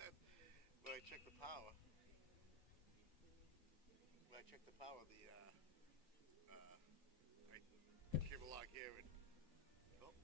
When I check the power, I came along here and oh,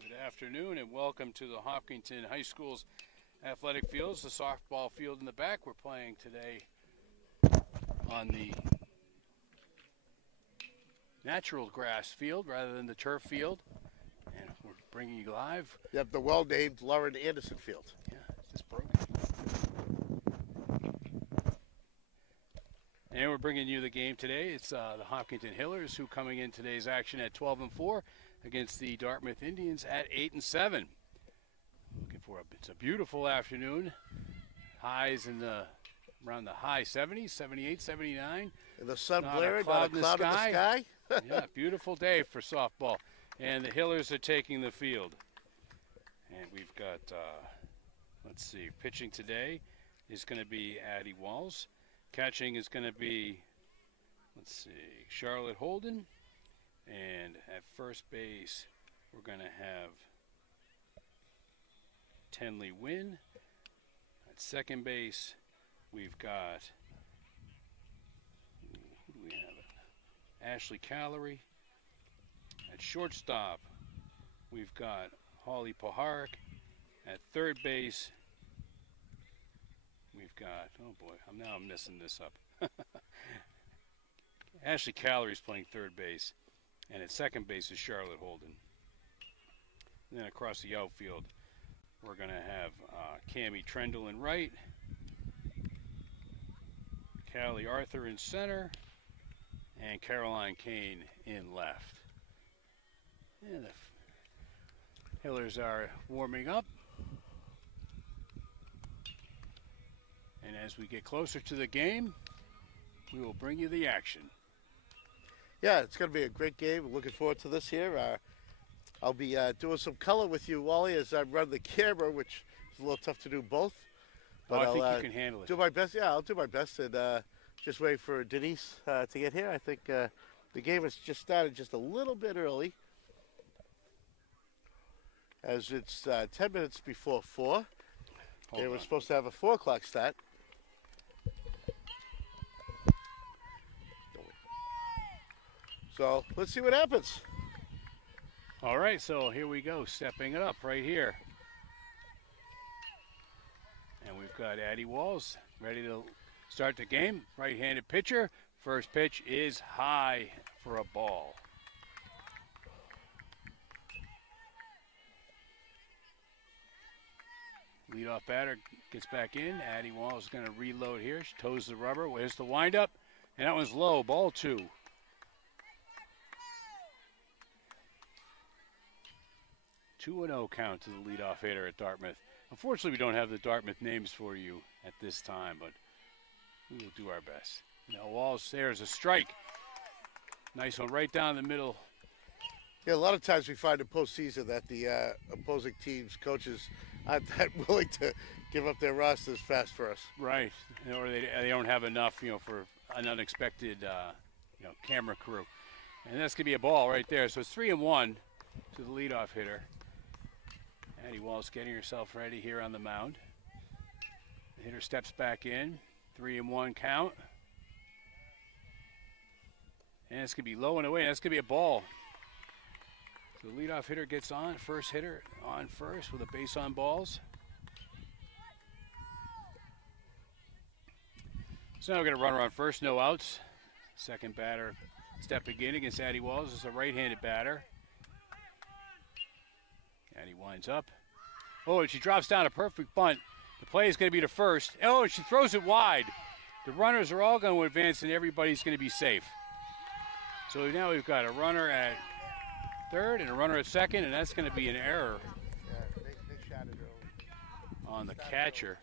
Good afternoon and welcome to the Hopkinton High School's athletic fields, the softball field in the back. We're playing today on the natural grass field rather than the turf field. And we're bringing you live. Yep, the well-named Lauren Anderson Field. Yeah, it's just broken. And we're bringing you the game today. It's the Hopkinton Hillers who coming in today's action at 12-4 against the Dartmouth Indians at 8-7. Looking for it's a beautiful afternoon. Highs in the around the high 70s, 78, 79. And the sun Not blaring, a cloud not a cloud in the sky. Yeah, beautiful day for softball. And the Hillers are taking the field. And we've got, let's see, pitching today is going to be Addie Walls. Catching is going to be, let's see, Charlotte Holden. And at first base, we're going to have Tenley Wynn. At second base, we've got, who do we have? Ashley Callery. At shortstop, we've got Holly Paharic. At third base, we've got, oh boy, I'm messing this up. Ashley Callery's playing third base. And at second base is Charlotte Holden. And then across the outfield, we're going to have Cammie Trendle in right, Callie Arthur in center, and Caroline Kane in left. And the Hillers are warming up. And as we get closer to the game, we will bring you the action. Yeah, it's going to be a great game. I'm looking forward to this here. I'll be doing some color with you, Wally, as I run the camera, which is a little tough to do both. But I think you can handle it. Do my best. Yeah, I'll do my best. And just wait for Denise to get here. I think the game has just started just a little bit early, as it's 10 minutes before 4. They were supposed to have a 4 o'clock start. So let's see what happens. All right, so here we go, stepping it up right here. And we've got Addie Walls ready to start the game. Right-handed pitcher. First pitch is high for a ball. Leadoff batter gets back in. Addie Walls is going to reload here. She toes the rubber. Where's the windup? And that one's low. Ball 2. 2-0 count to the leadoff hitter at Dartmouth. Unfortunately, we don't have the Dartmouth names for you at this time, but we will do our best. Now Walls, there's a strike. Nice one right down the middle Yeah, a lot of times we find in postseason that the opposing teams' coaches aren't that willing to give up their rosters fast for us. Right, or they don't have enough, for an unexpected, camera crew. And that's gonna be a ball right there. So it's 3-1 to the leadoff hitter. Addie Walls getting herself ready here on the mound. The hitter steps back in. 3-1 count. And it's gonna be low and away. That's gonna be a ball. So the leadoff hitter gets on. First hitter on first with a base on balls. So now we're gonna runner on first, no outs. Second batter stepping in against Addie Walls is a right-handed batter. Addie winds up. Oh, and she drops down a perfect bunt. The play is going to be to first. Oh, and she throws it wide. The runners are all going to advance, and everybody's going to be safe. So now we've got a runner at third and a runner at second, and that's going to be an error on the catcher.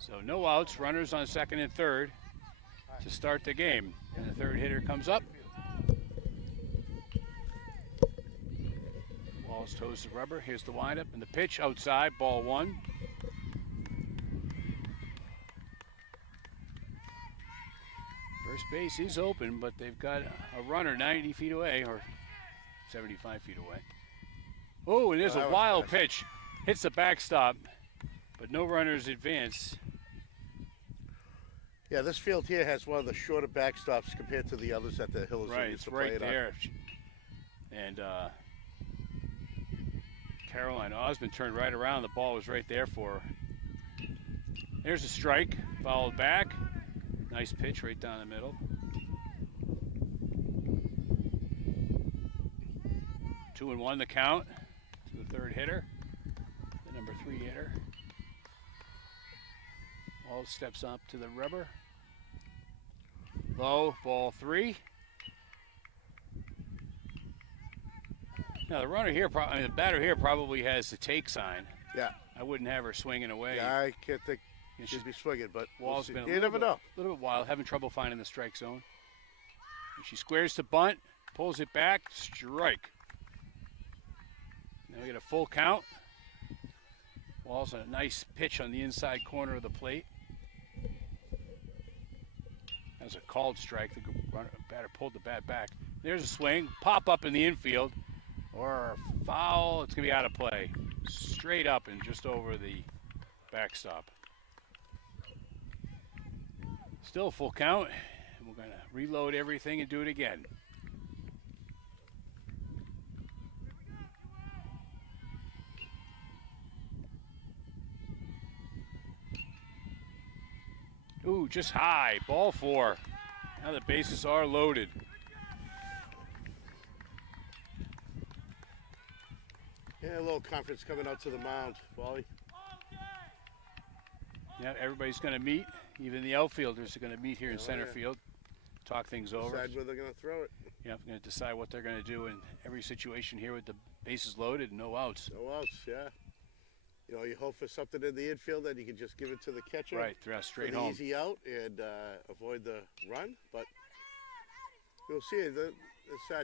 So no outs, runners on second and third to start the game. And the third hitter comes up. Walls toes the rubber. Here's the windup and the pitch outside, ball one. First base is open, but they've got a runner 90 feet away or 75 feet away. Oh, and there's a wild pitch. Hits the backstop, but no runners advance. Yeah, this field here has one of the shorter backstops compared to the others at the Hillers. Right, it's right there. And Caroline Osmond turned right around. The ball was right there for her. There's a strike, followed back. Nice pitch right down the middle. 2-1 the count to the third hitter, the number 3 hitter. Walls steps up to the rubber. Low, ball 3. Now the runner here, the batter here probably has the take sign. Yeah. I wouldn't have her swinging away. Yeah, I can't think she'd be swinging, but Walls been you never know. A little bit wild, having trouble finding the strike zone. And she squares the bunt, pulls it back, strike. Now we get a full count. Walls on a nice pitch on the inside corner of the plate. That was a called strike. The batter pulled the bat back. There's a swing, pop up in the infield, or foul. It's going to be out of play. Straight up and just over the backstop. Still a full count. We're going to reload everything and do it again. Ooh, just high. Ball 4. Now the bases are loaded. Yeah, a little confidence coming out to the mound, Wally. Yeah, everybody's going to meet. Even the outfielders are going to meet here in center field. Talk things over. Decide where they're going to throw it. Yeah, going to decide what they're going to do in every situation here with the bases loaded and no outs. No outs, yeah. You know, you hope for something in the infield that you can just give it to the catcher. Right, throw straight for the home. Easy out and avoid the run. But you'll see this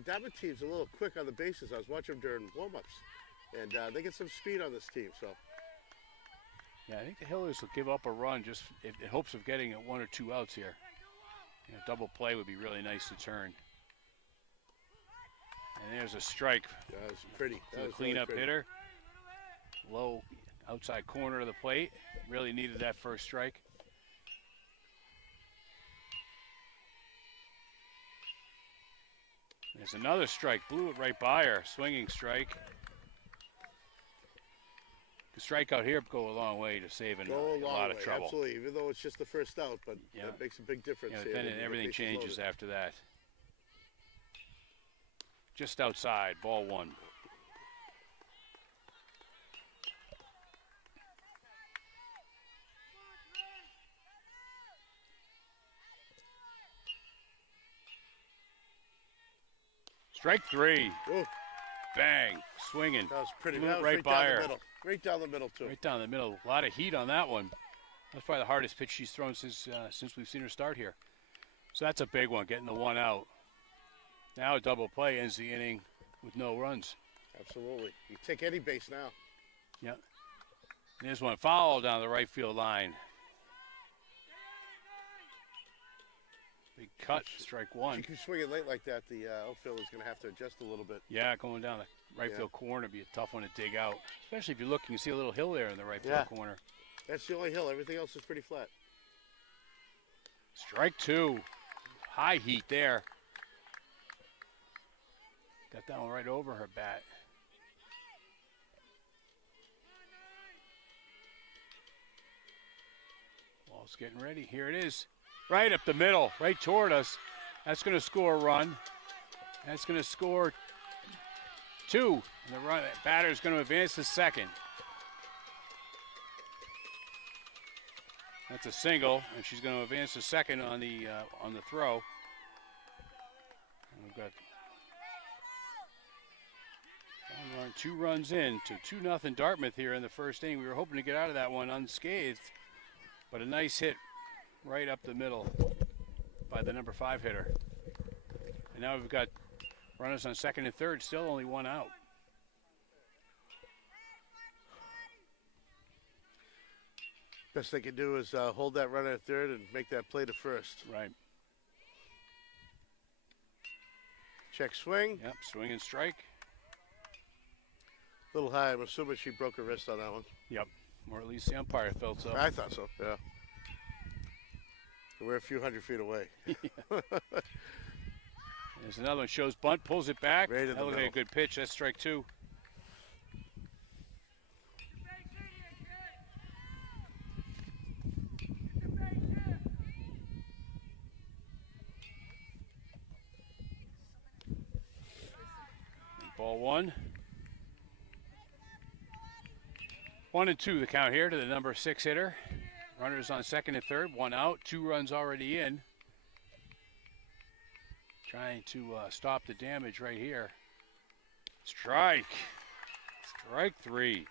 Dartmouth team's a little quick on the bases. I was watching them during warm-ups. And they get some speed on this team, so. Yeah, I think the Hillers will give up a run just in hopes of getting 1 or 2 outs here. Double play would be really nice to turn. And there's a strike. That was pretty. To the cleanup hitter. Low outside corner of the plate. Really needed that first strike. There's another strike. Blew it right by her. Swinging strike. The strikeout here go a long way to saving a lot of trouble. Absolutely, even though it's just the first out, but that makes a big difference. Yeah, then everything changes after that. Just outside, ball 1. Strike 3. Ooh. Bang, swinging. That was pretty. Blew That was right by down her. the middle. Right down the middle, too. Right down the middle. A lot of heat on that one. That's probably the hardest pitch she's thrown since we've seen her start here. So that's a big one, getting the 1 out. Now a double play ends the inning with no runs. Absolutely. You take any base now. Yep. There's one foul down the right field line. Big cut, strike one. If you keep swinging late like that, the outfield is going to have to adjust a little bit. Yeah, going down the right field corner would be a tough one to dig out. Especially if you look, you can see a little hill there in the right field corner. That's the only hill. Everything else is pretty flat. Strike two. High heat there. Got that one right over her bat. Ball's getting ready. Here it is. Right up the middle, right toward us. That's going to score a run. That's going to score two. And the batter is going to advance to second. That's a single, and she's going to advance to second on the throw. And we've got 2 runs in to 2-0 Dartmouth here in the first inning. We were hoping to get out of that one unscathed, but a nice hit right up the middle by the number 5 hitter. And now we've got runners on second and third, still only 1 out. Best they can do is hold that runner at third and make that play to first. Right. Check swing. Yep, swing and strike. A little high. I'm assuming she broke her wrist on that one. Yep, or at least the umpire felt so. I thought so, yeah. We're a few hundred feet away. There's another one, shows bunt, pulls it back. Right in the That looked like a middle. good pitch, that's strike 2. Ball 1. 1-2 the count here to the number 6 hitter. Runners on second and third, 1 out, 2 runs already in. Trying to stop the damage right here. Strike. Strike 3.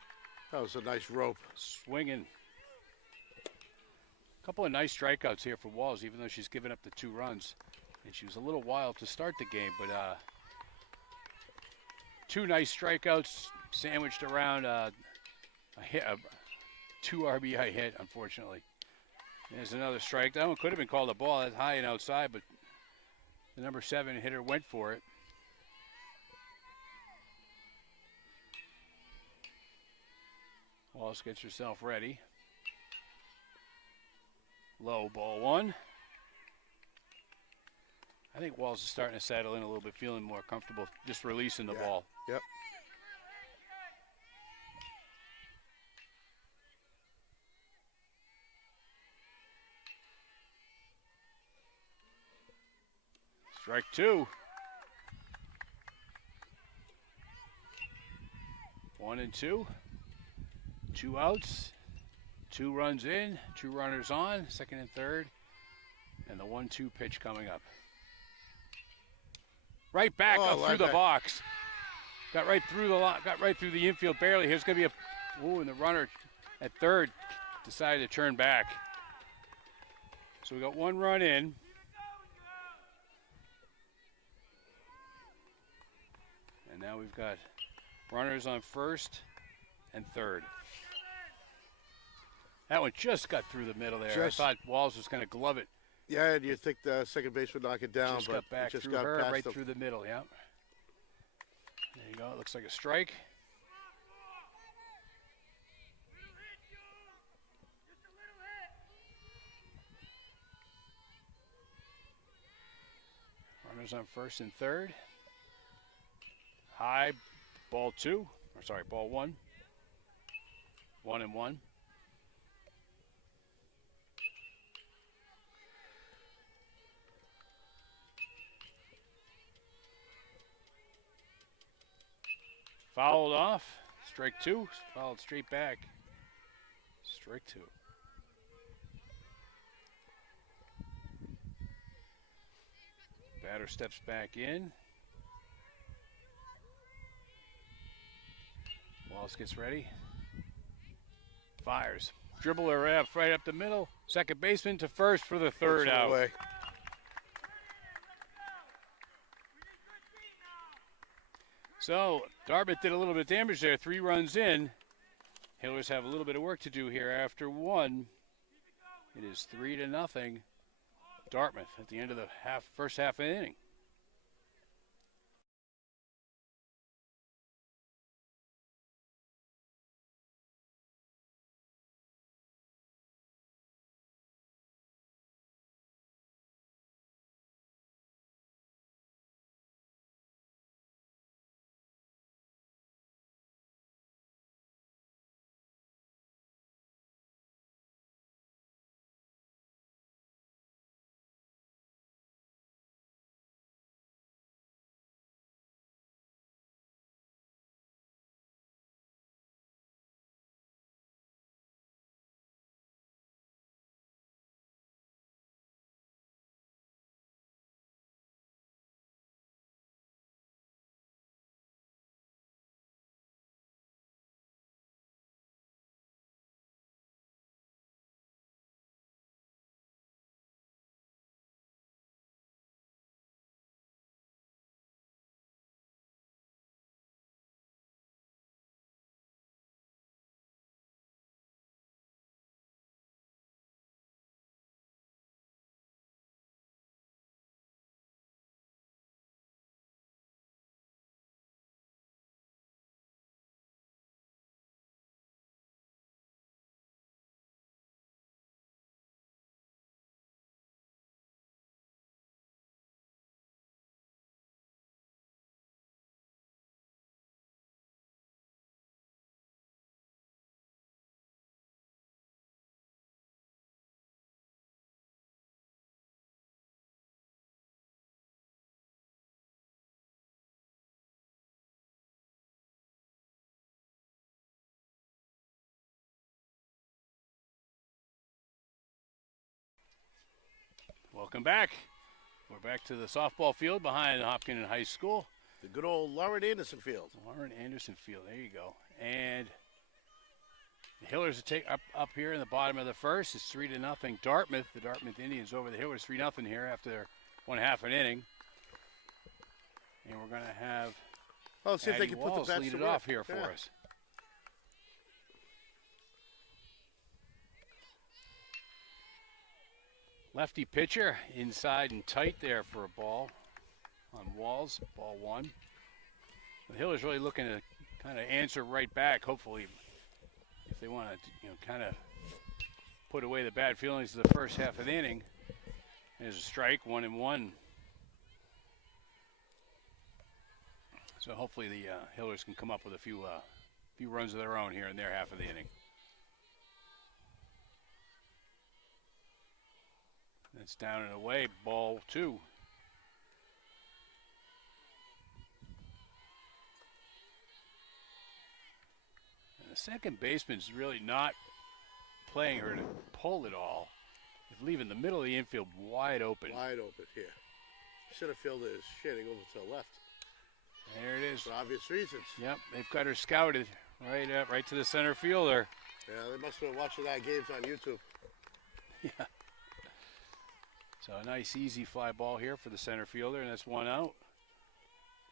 That was a nice rope. Swinging. A couple of nice strikeouts here for Walls, even though she's given up the 2 runs. And she was a little wild to start the game, but 2 nice strikeouts sandwiched around a 2 RBI hit, unfortunately. There's another strike. That one could have been called a ball. That's high and outside, but the number 7 hitter went for it. Wallace gets herself ready. Low, ball 1. I think Walls is starting to settle in a little bit, feeling more comfortable just releasing the ball. Yep. Strike 2. 1-2. 2 outs. 2 runs in. 2 runners on. Second and third. And the 1-2 pitch coming up. Right back up through the box. Got right through the infield barely. Here's going to be and the runner at third decided to turn back. So we got 1 run in. And now we've got runners on first and third. That one just got through the middle there. I thought Walls was going to glove it. Yeah, and you think the second base would knock it down, Just but got back it just through got her, past right them. through the middle, yeah. There you go, it looks like a strike. Runners on first and third. High, ball 1. 1-1. Fouled off. Strike 2. Fouled straight back. Strike 2. Batter steps back in. Wallace gets ready. Fires. Dribble her up right up the middle. Second baseman to first for the third out. Away. So Dartmouth did a little bit of damage there. 3 runs in. Hillers have a little bit of work to do here after 1. It is 3-0. Dartmouth at the end of the first half of the inning. Welcome back. We're back to the softball field behind Hopkins High School. The good old Lauren Anderson Field. Lauren Anderson Field, there you go. And the Hillers are up here in the bottom of the first. It's 3-0 Dartmouth. The Dartmouth Indians over the Hillers 3-0 here after their 1/2 an inning. And we're going to have let's see if they can put the Walls bats lead to it work. off here for Yeah. us. Lefty pitcher inside and tight there for a ball on Walls, ball 1. The Hillers really looking to kind of answer right back, hopefully, if they want to, kind of put away the bad feelings of the first half of the inning. There's a strike, 1-1. So hopefully the Hillers can come up with a few runs of their own here in their half of the inning. It's down and away, ball 2. And the second baseman's really not playing her to pull it all. He's leaving the middle of the infield wide open. Wide open here. Center fielder is shitting over to the left. There it is. For obvious reasons. Yep, they've got her scouted right to the center fielder. Yeah, they must have been watching that games on YouTube. Yeah. So a nice easy fly ball here for the center fielder, and that's 1 out.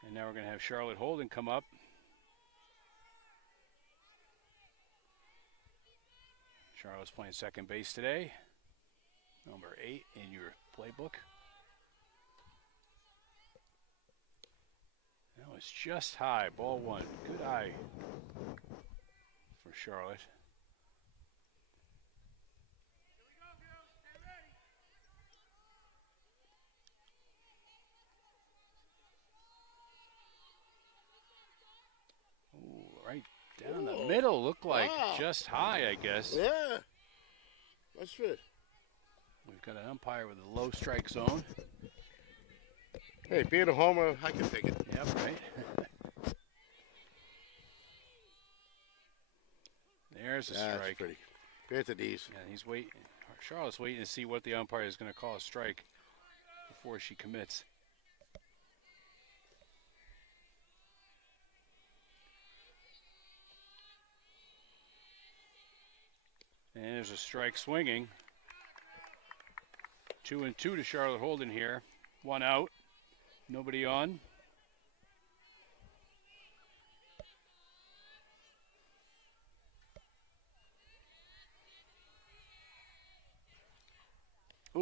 And now we're going to have Charlotte Holden come up. Charlotte's playing second base today. Number 8 in your playbook. That was just high, ball 1. Good eye for Charlotte. Right down the middle, looked like just high, I guess. Yeah, that's good. We've got an umpire with a low strike zone. Hey, being a homer, I can take it. Yep, right. There's a strike. That's pretty. Right to these. Yeah, he's waiting. Charlotte's waiting to see what the umpire is going to call a strike before she commits. And there's a strike swinging. 2-2 to Charlotte Holden here. 1 out. Nobody on.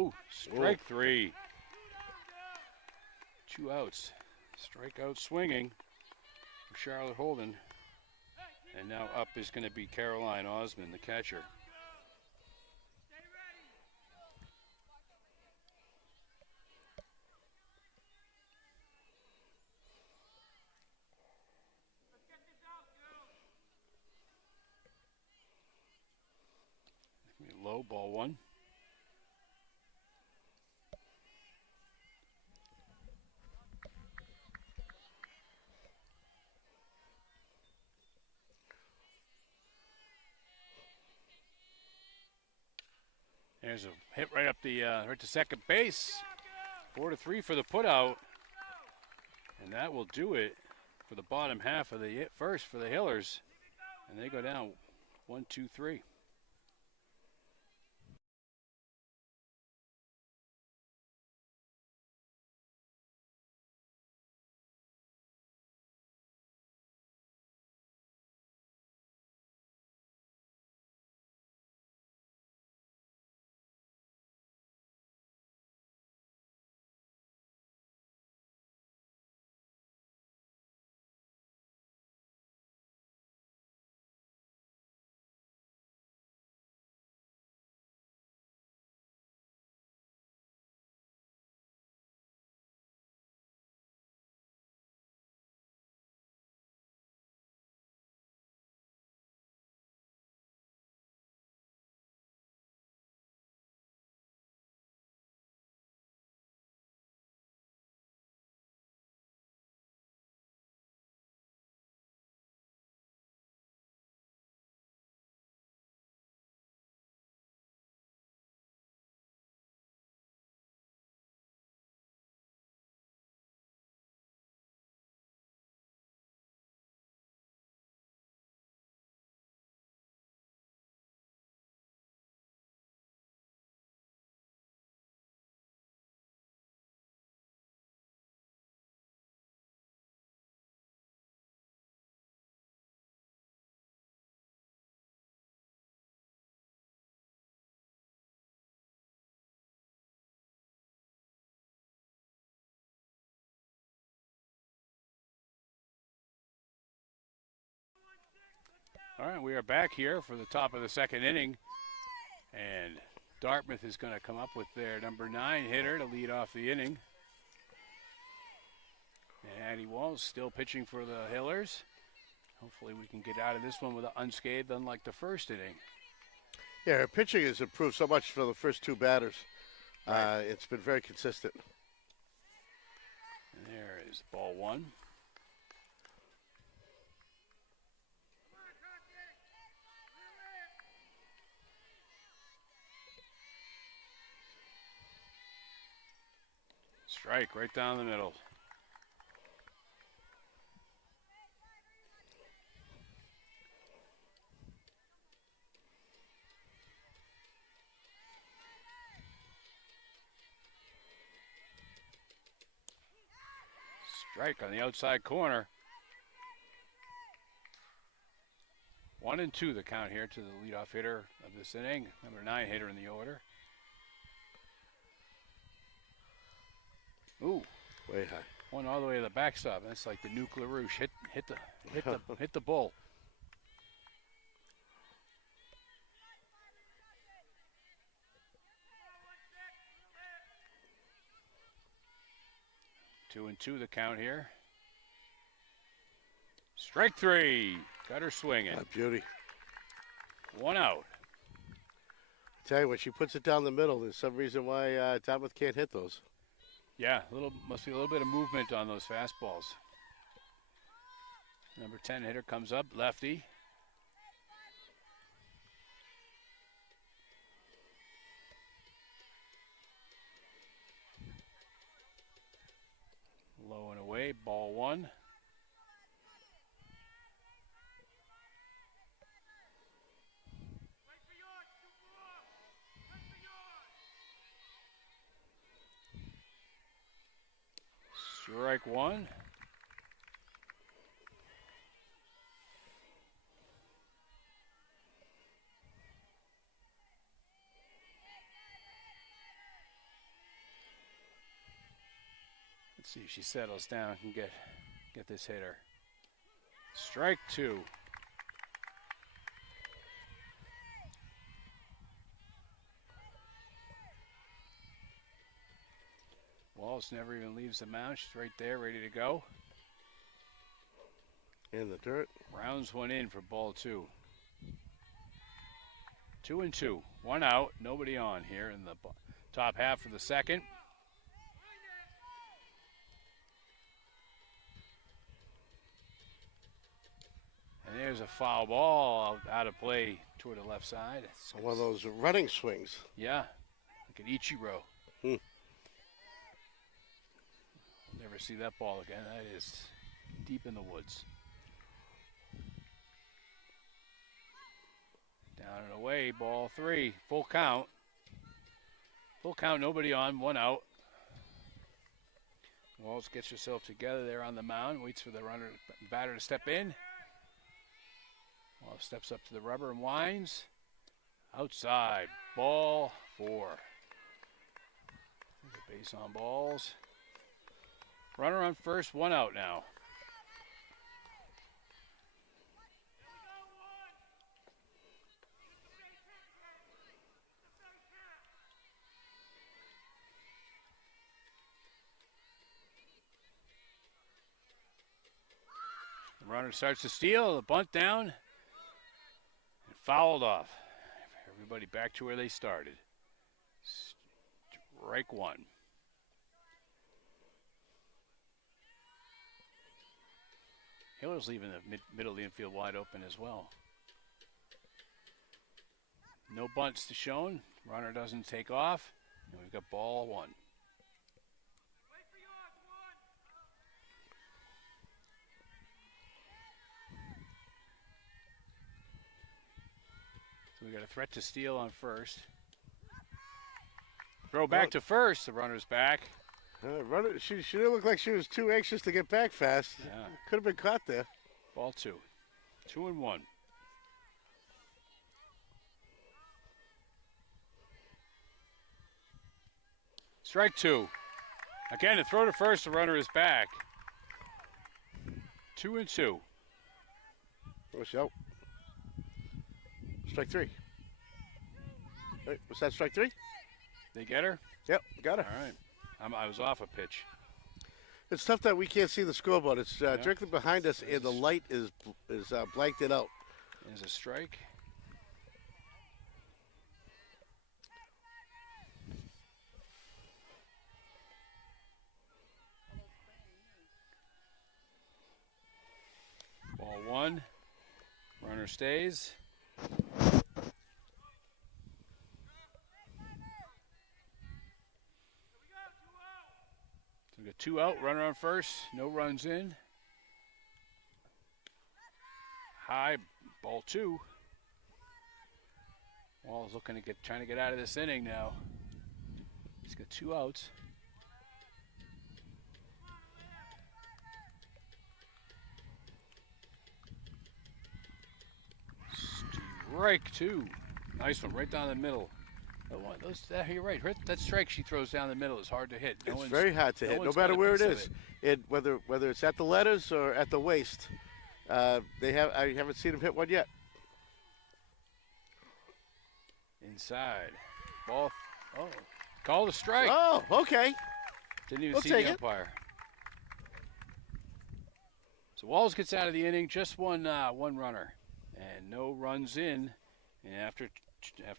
Ooh, strike three. 2 outs. Strikeout swinging for Charlotte Holden. And now up is going to be Caroline Osmond, the catcher. Low, ball one. There's a hit right up the right to second base. 4-3 for the putout, and that will do it for the bottom half of the first for the Hillers, and they go down 1-2-3. All right, we are back here for the top of the second inning, and Dartmouth is going to come up with their number 9 hitter to lead off the inning. And Addie Walls still pitching for the Hillers. Hopefully we can get out of this one with an unscathed, unlike the first inning. Yeah, her pitching has improved so much for the first 2 batters. Right. It's been very consistent. And there is ball one. Strike right down the middle. Strike on the outside corner. 1-2 the count here to the leadoff hitter of this inning, number 9 hitter in the order. Ooh, way high. One all the way to the backstop. That's like the nuclear roosh. Hit the bull. Two and two the count here. Strike three. Got her swinging. A beauty. 1 out. I tell you, when she puts it down the middle, there's some reason why Dartmouth can't hit those. Yeah, must be a little bit of movement on those fastballs. Number 10 hitter comes up, lefty. Low and away, ball one. Strike one. Let's see if she settles down and get this hitter. Strike 2. Walls never even leaves the mound. She's right there, ready to go. In the dirt. Rounds one in for ball 2. 2-2. 1 out. Nobody on here in the top half of the second. And there's a foul ball out of play toward the left side. One of those running swings. Yeah, like an Ichiro. Hmm. We'll never see that ball again. That is deep in the woods. Down and away, ball 3. Full count. Full count, nobody on, 1 out. Walls gets herself together there on the mound, waits for the batter to step in. Walls steps up to the rubber and winds. Outside, ball 4. Base on balls. Runner on first, 1 out now. The runner starts to steal, the bunt down, and fouled off. Everybody back to where they started. Strike 1. Hiller's leaving the middle of the infield wide open as well. No bunts to shown. Runner doesn't take off. And we've got ball 1. So we got a threat to steal on first. Throw back to first. The runner's back. Runner, she didn't look like she was too anxious to get back fast. Yeah. Could have been caught there. Ball 2. 2-1. Strike 2. Again, the throw to first, the runner is back. 2-2. Watch out. Strike 3. Wait, was that strike 3? They get her? Yep, got her. All right. I was off a pitch. It's tough that we can't see the scoreboard. It's directly behind us, and the light is blanked it out. There's a strike. Ball 1. Runner stays. We got 2 out, runner on first, no runs in. High, ball 2. Wall's looking to trying to get out of this inning now. He's got 2 outs. Strike 2. Nice one, right down the middle. You're right. That strike she throws down the middle is hard to hit. It's very hard to hit, no matter where it is. Whether it's at the letters or at the waist. I haven't seen him hit one yet. Inside. Ball. Oh. Called a strike. Oh, okay. Didn't even see the umpire. So Walls gets out of the inning, just one runner. And no runs in. And after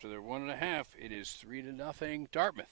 their 1.5, it is 3-0 Dartmouth.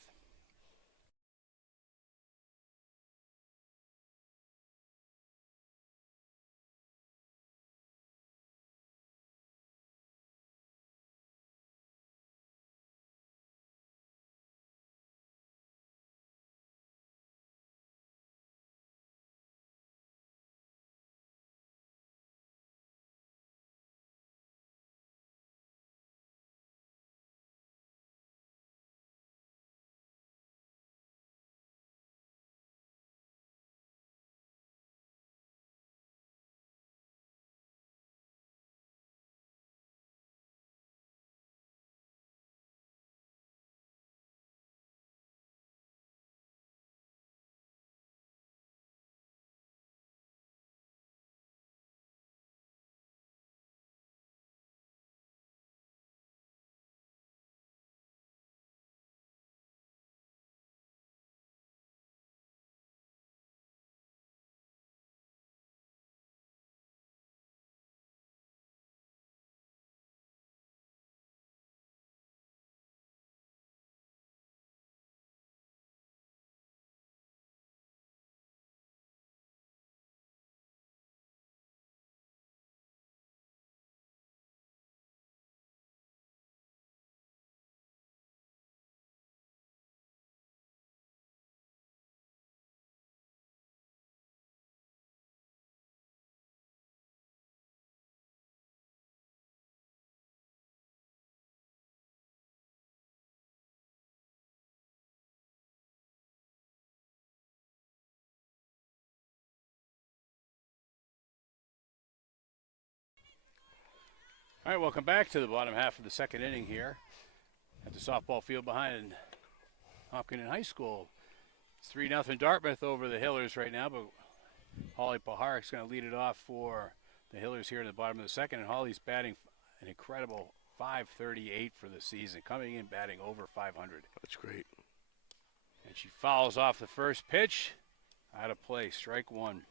All right, welcome back to the bottom half of the second inning here at the softball field behind Hopkins High School. It's 3-0 Dartmouth over the Hillers right now, but Holly Paharik's going to lead it off for the Hillers here in the bottom of the second, and Holly's batting an incredible .538 for the season, coming in batting over 500. That's great. And she fouls off the first pitch, out of play, strike one.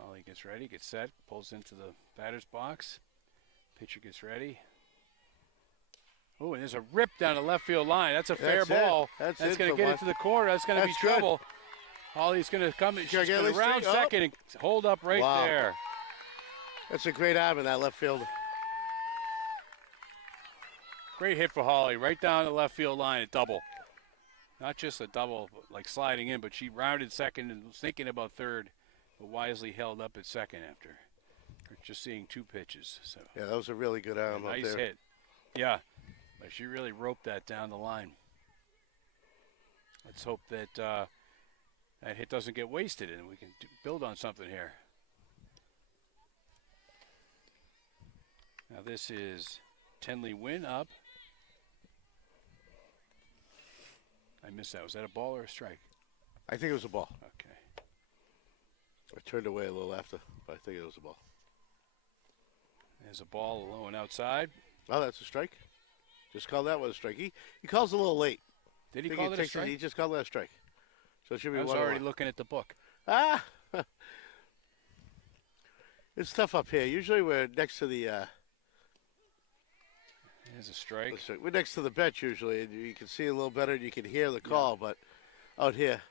Holly gets ready, gets set, pulls into the batter's box. Pitcher gets ready. Oh, and there's a rip down the left field line. That's a fair ball. That's going to get it to the corner. That's going to be trouble. Holly's going to come. She's going to round second and hold up right there. That's a great arm in that left field. Great hit for Holly, right down the left field line, a double. Not just a double, like sliding in, but she rounded second and was thinking about third, but wisely held up at second after just seeing two pitches. So yeah, that was a really good arm up there. Nice hit. Yeah, but she really roped that down the line. Let's hope that that hit doesn't get wasted and we can build on something here. Now this is Tenley Wynn up. I missed that. Was that a ball or a strike? I think it was a ball. Okay. I turned away a little after, but I think it was a ball. There's a ball low and outside. Oh, that's a strike. Just call that one a strike. He calls a little late. Did he call it a strike? He just called that a strike. So it should be I was already looking at the book. Ah! It's tough up here. Usually we're next to the... There's a strike. We're next to the bench usually, and you can see a little better and you can hear the call, but out here...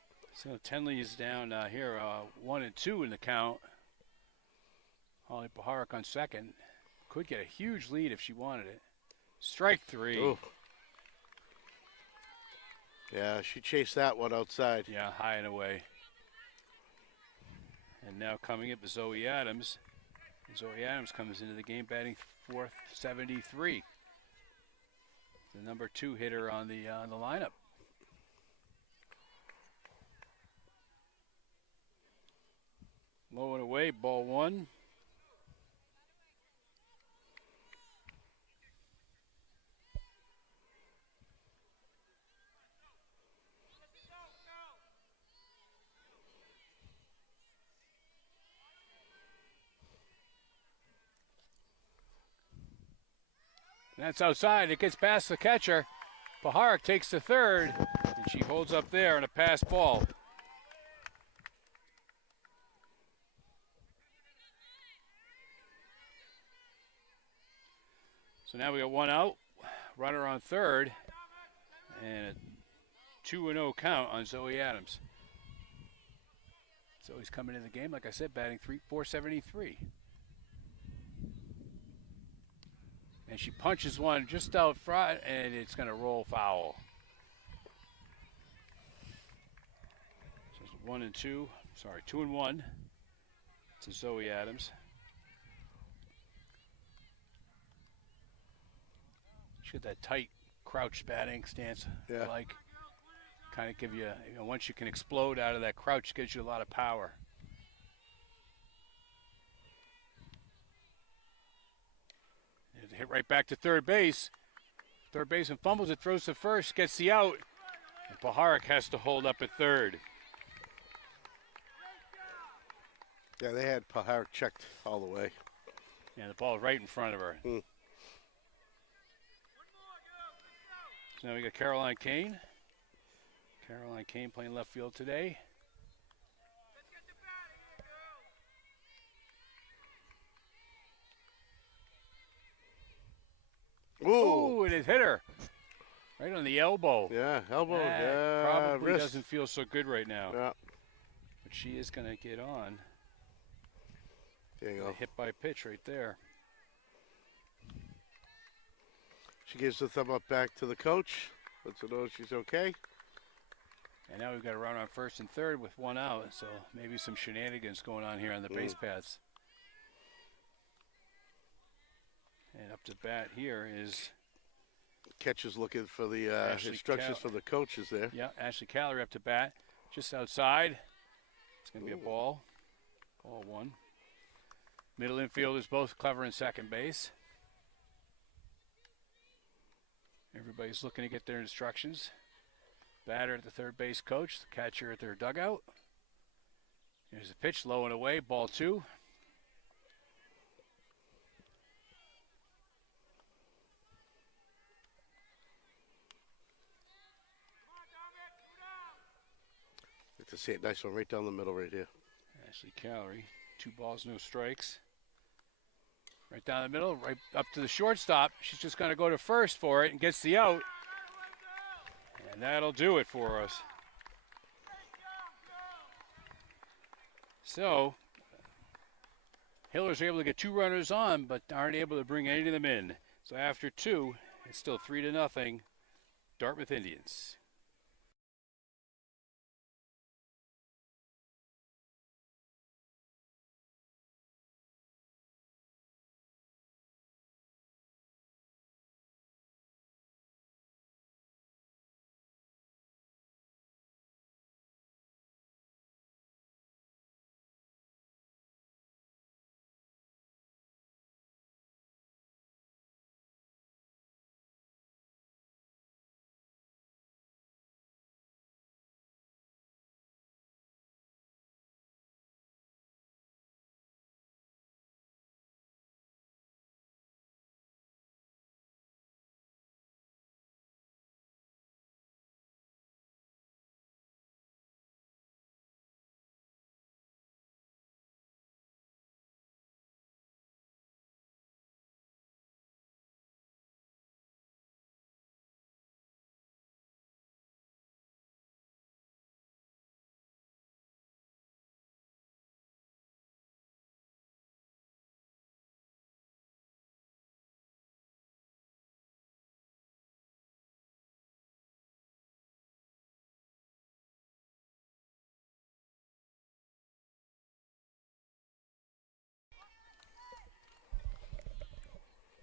So Tenley is down here 1-2 in the count. Holly Paharik on second. Could get a huge lead if she wanted it. Strike three. Ooh. Yeah, she chased that one outside. Yeah, high and away. And now coming up is Zoe Adams. And Zoe Adams comes into the game batting .473. The number 2 hitter on the lineup. Low and away, ball one. That's outside. It gets past the catcher. Paharik takes the third, and she holds up there on a pass ball. So now we got one out, runner on third, and a 2-0 count on Zoe Adams. Zoe's coming in the game, like I said, batting .473. And she punches one just out front, and it's going to roll foul. So it's 1-2. Sorry, 2-1 to Zoe Adams. She's got that tight crouch batting stance. Yeah. I like. Kind of give you, once you can explode out of that crouch, gives you a lot of power. Hit right back to third base. Third baseman fumbles it, throws to first, gets the out. And Paharik has to hold up at third. Yeah, they had Paharik checked all the way. Yeah, the ball right in front of her. Mm. So now we got Caroline Kane. Caroline Kane playing left field today. Ooh, and it hit her right on the elbow. Yeah, elbow. That yeah, probably wrist. doesn't feel so good right now. Yeah. But she is going to get on. There you go. Hit by pitch right there. She gives the thumb up back to the coach. Lets her know she's okay. And now we've got a runner on first and third with one out, so maybe some shenanigans going on here on the base paths. And up to bat here is catcher's looking for the instructions Cal- from the coaches there. Yeah, Ashley Callary up to bat, just outside. It's going to be a ball. Ball one. Middle infielders both clever in second base. Everybody's looking to get their instructions. Batter at the third base coach, the catcher at their dugout. Here's a pitch, low and away, ball two. Like to see it, nice one right down the middle right here. Ashley Callary, 2 balls, no strikes. Right down the middle, right up to the shortstop. She's just going to go to first for it and gets the out. And that'll do it for us. So, Hillers are able to get 2 runners on, but aren't able to bring any of them in. So after 2, it's still 3-0, Dartmouth Indians.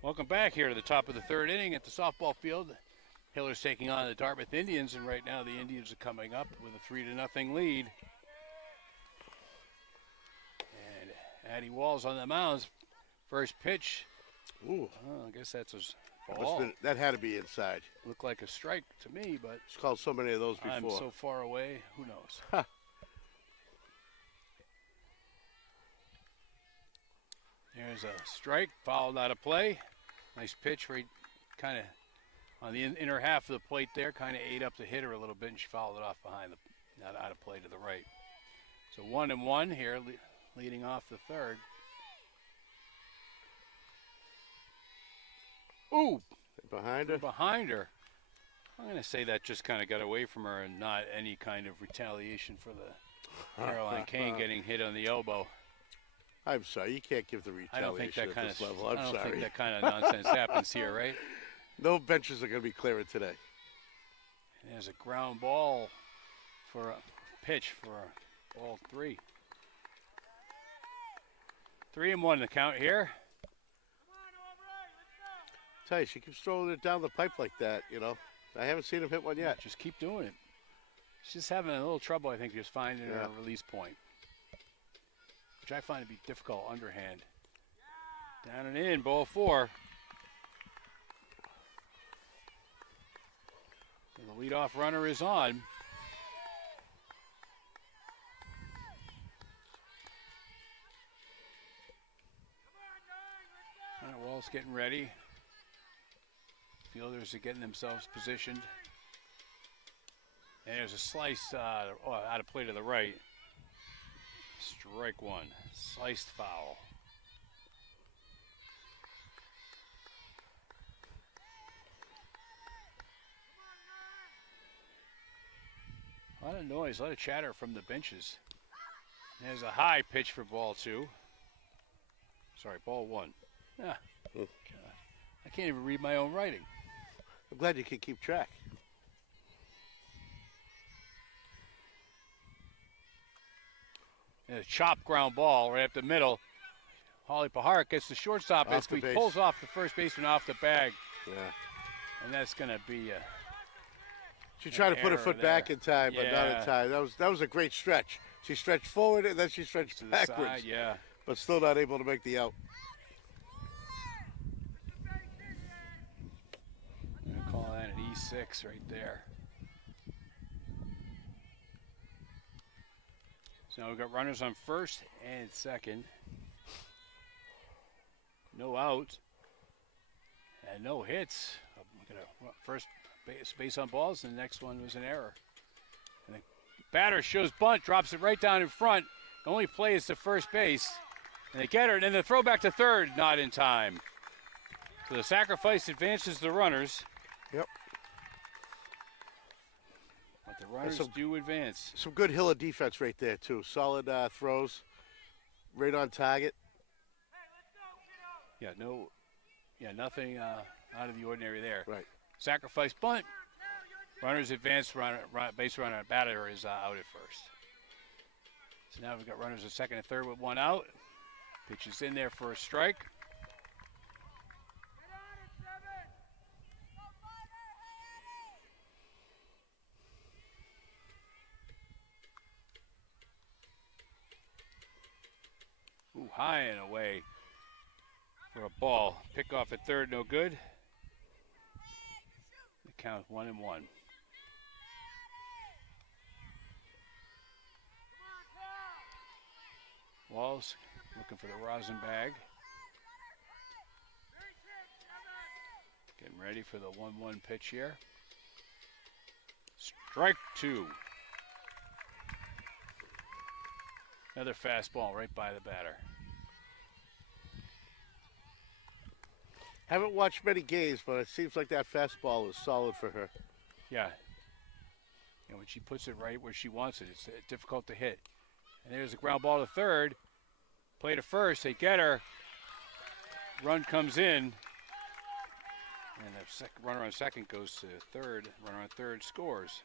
Welcome back here to the top of the 3rd inning at the softball field. Hillers taking on the Dartmouth Indians, and right now the Indians are coming up with a 3-0 lead. And Addie Walls on the mound. First pitch. Ooh. Oh, I guess that's a ball. That had to be inside. Looked like a strike to me, but It's called so many of those before. I'm so far away. Who knows? Huh. There's a strike, fouled out of play. Nice pitch, right, kind of on the inner half of the plate there, kind of ate up the hitter a little bit, and she fouled it off behind the, not out of play to the right. So 1-1 here, leading off the 3rd. Ooh, Behind her. behind her. I'm going to say that just kind of got away from her and not any kind of retaliation for the Caroline Kane getting hit on the elbow. I'm sorry, you can't give the I don't think retaliation that kind at of this level. I'm I don't sorry. think that kind of nonsense happens here, right? No benches are going to be clearing today. And there's a ground ball for a pitch for ball 3. 3-1 the count here. Tell you, she keeps throwing it down the pipe like that. You know, I haven't seen him hit one yet. Just keep doing it. She's just having a little trouble, I think, just finding her release point, which I find to be difficult underhand. Down and in, ball 4. And the leadoff runner is on. All right, Wall's getting ready. Fielders are getting themselves positioned. And there's a slice out of play to the right. Strike 1. Sliced foul. A lot of noise, a lot of chatter from the benches. There's a high pitch for ball 2. Sorry, ball 1. Ah, God. I can't even read my own writing. I'm glad you can keep track. And a chop ground ball right up the middle. Holly Pahar gets the shortstop as he pulls off the first baseman off the bag. Yeah. And that's going to be She tried to put her foot back in time, but not in Yeah. time. That was a great stretch. She stretched forward and then she stretched to the backwards, side. Yeah. but still not able to make the out. I'm going to call that an E6 right there. So now we've got runners on first and second. No outs. And no hits. We're gonna first base on balls, and the next one was an error. And the batter shows bunt, drops it right down in front. The only play is to first base. And they get her, and then the throw back to third, not in time. So the sacrifice advances the runners. Yep. But the runners do advance. Some good Hiller defense right there, too. Solid throws, right on target. Yeah, nothing out of the ordinary there. Right. Sacrifice bunt. Runners advance, base runner, batter is out at first. So now we've got runners at second and third with one out. Pitch is in there for a strike. Ooh, high and away for a ball. Pick off at third, no good. The count 1-1. Walls looking for the rosin bag. Getting ready for the 1-1 pitch here. Strike two. Another fastball right by the batter. Haven't watched many games, but it seems like that fastball is solid for her. Yeah. And when she puts it right where she wants it, it's difficult to hit. And there's a ground ball to third. Play to first. They get her. Run comes in. And the runner on second goes to third. Runner on third scores.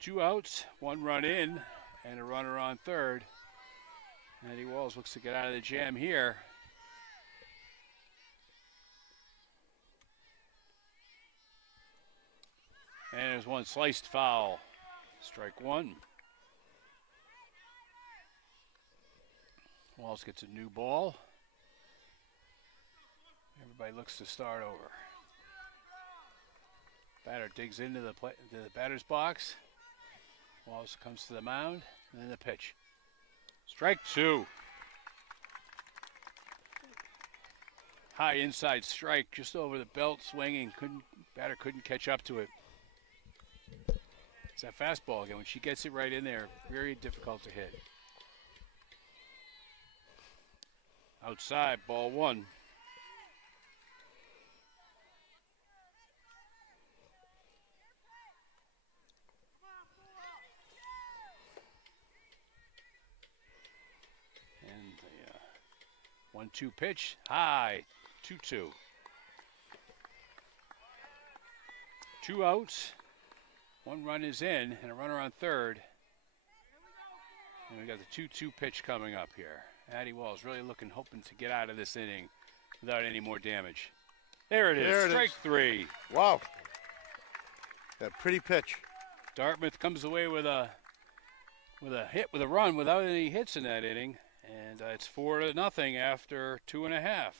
Two outs, one run in, and a runner on third. Eddie Walls looks to get out of the jam here. And there's one sliced foul. Strike one. Walls gets a new ball. Everybody looks to start over. Batter digs into the batter's box. Walls comes to the mound, and then the pitch. Strike two. High inside strike, just over the belt, swinging. Batter couldn't catch up to it. It's that fastball again. When she gets it right in there, very difficult to hit. Outside, ball one. And the 1-2 pitch, high, 2-2. Two outs, one run is in, and a runner on third. And we got the 2-2 pitch coming up here. Addie Walls really hoping to get out of this inning without any more damage. There it is, strike three. Wow. That pretty pitch. Dartmouth comes away with a run without any hits in that inning, and it's 4-0 after 2.5.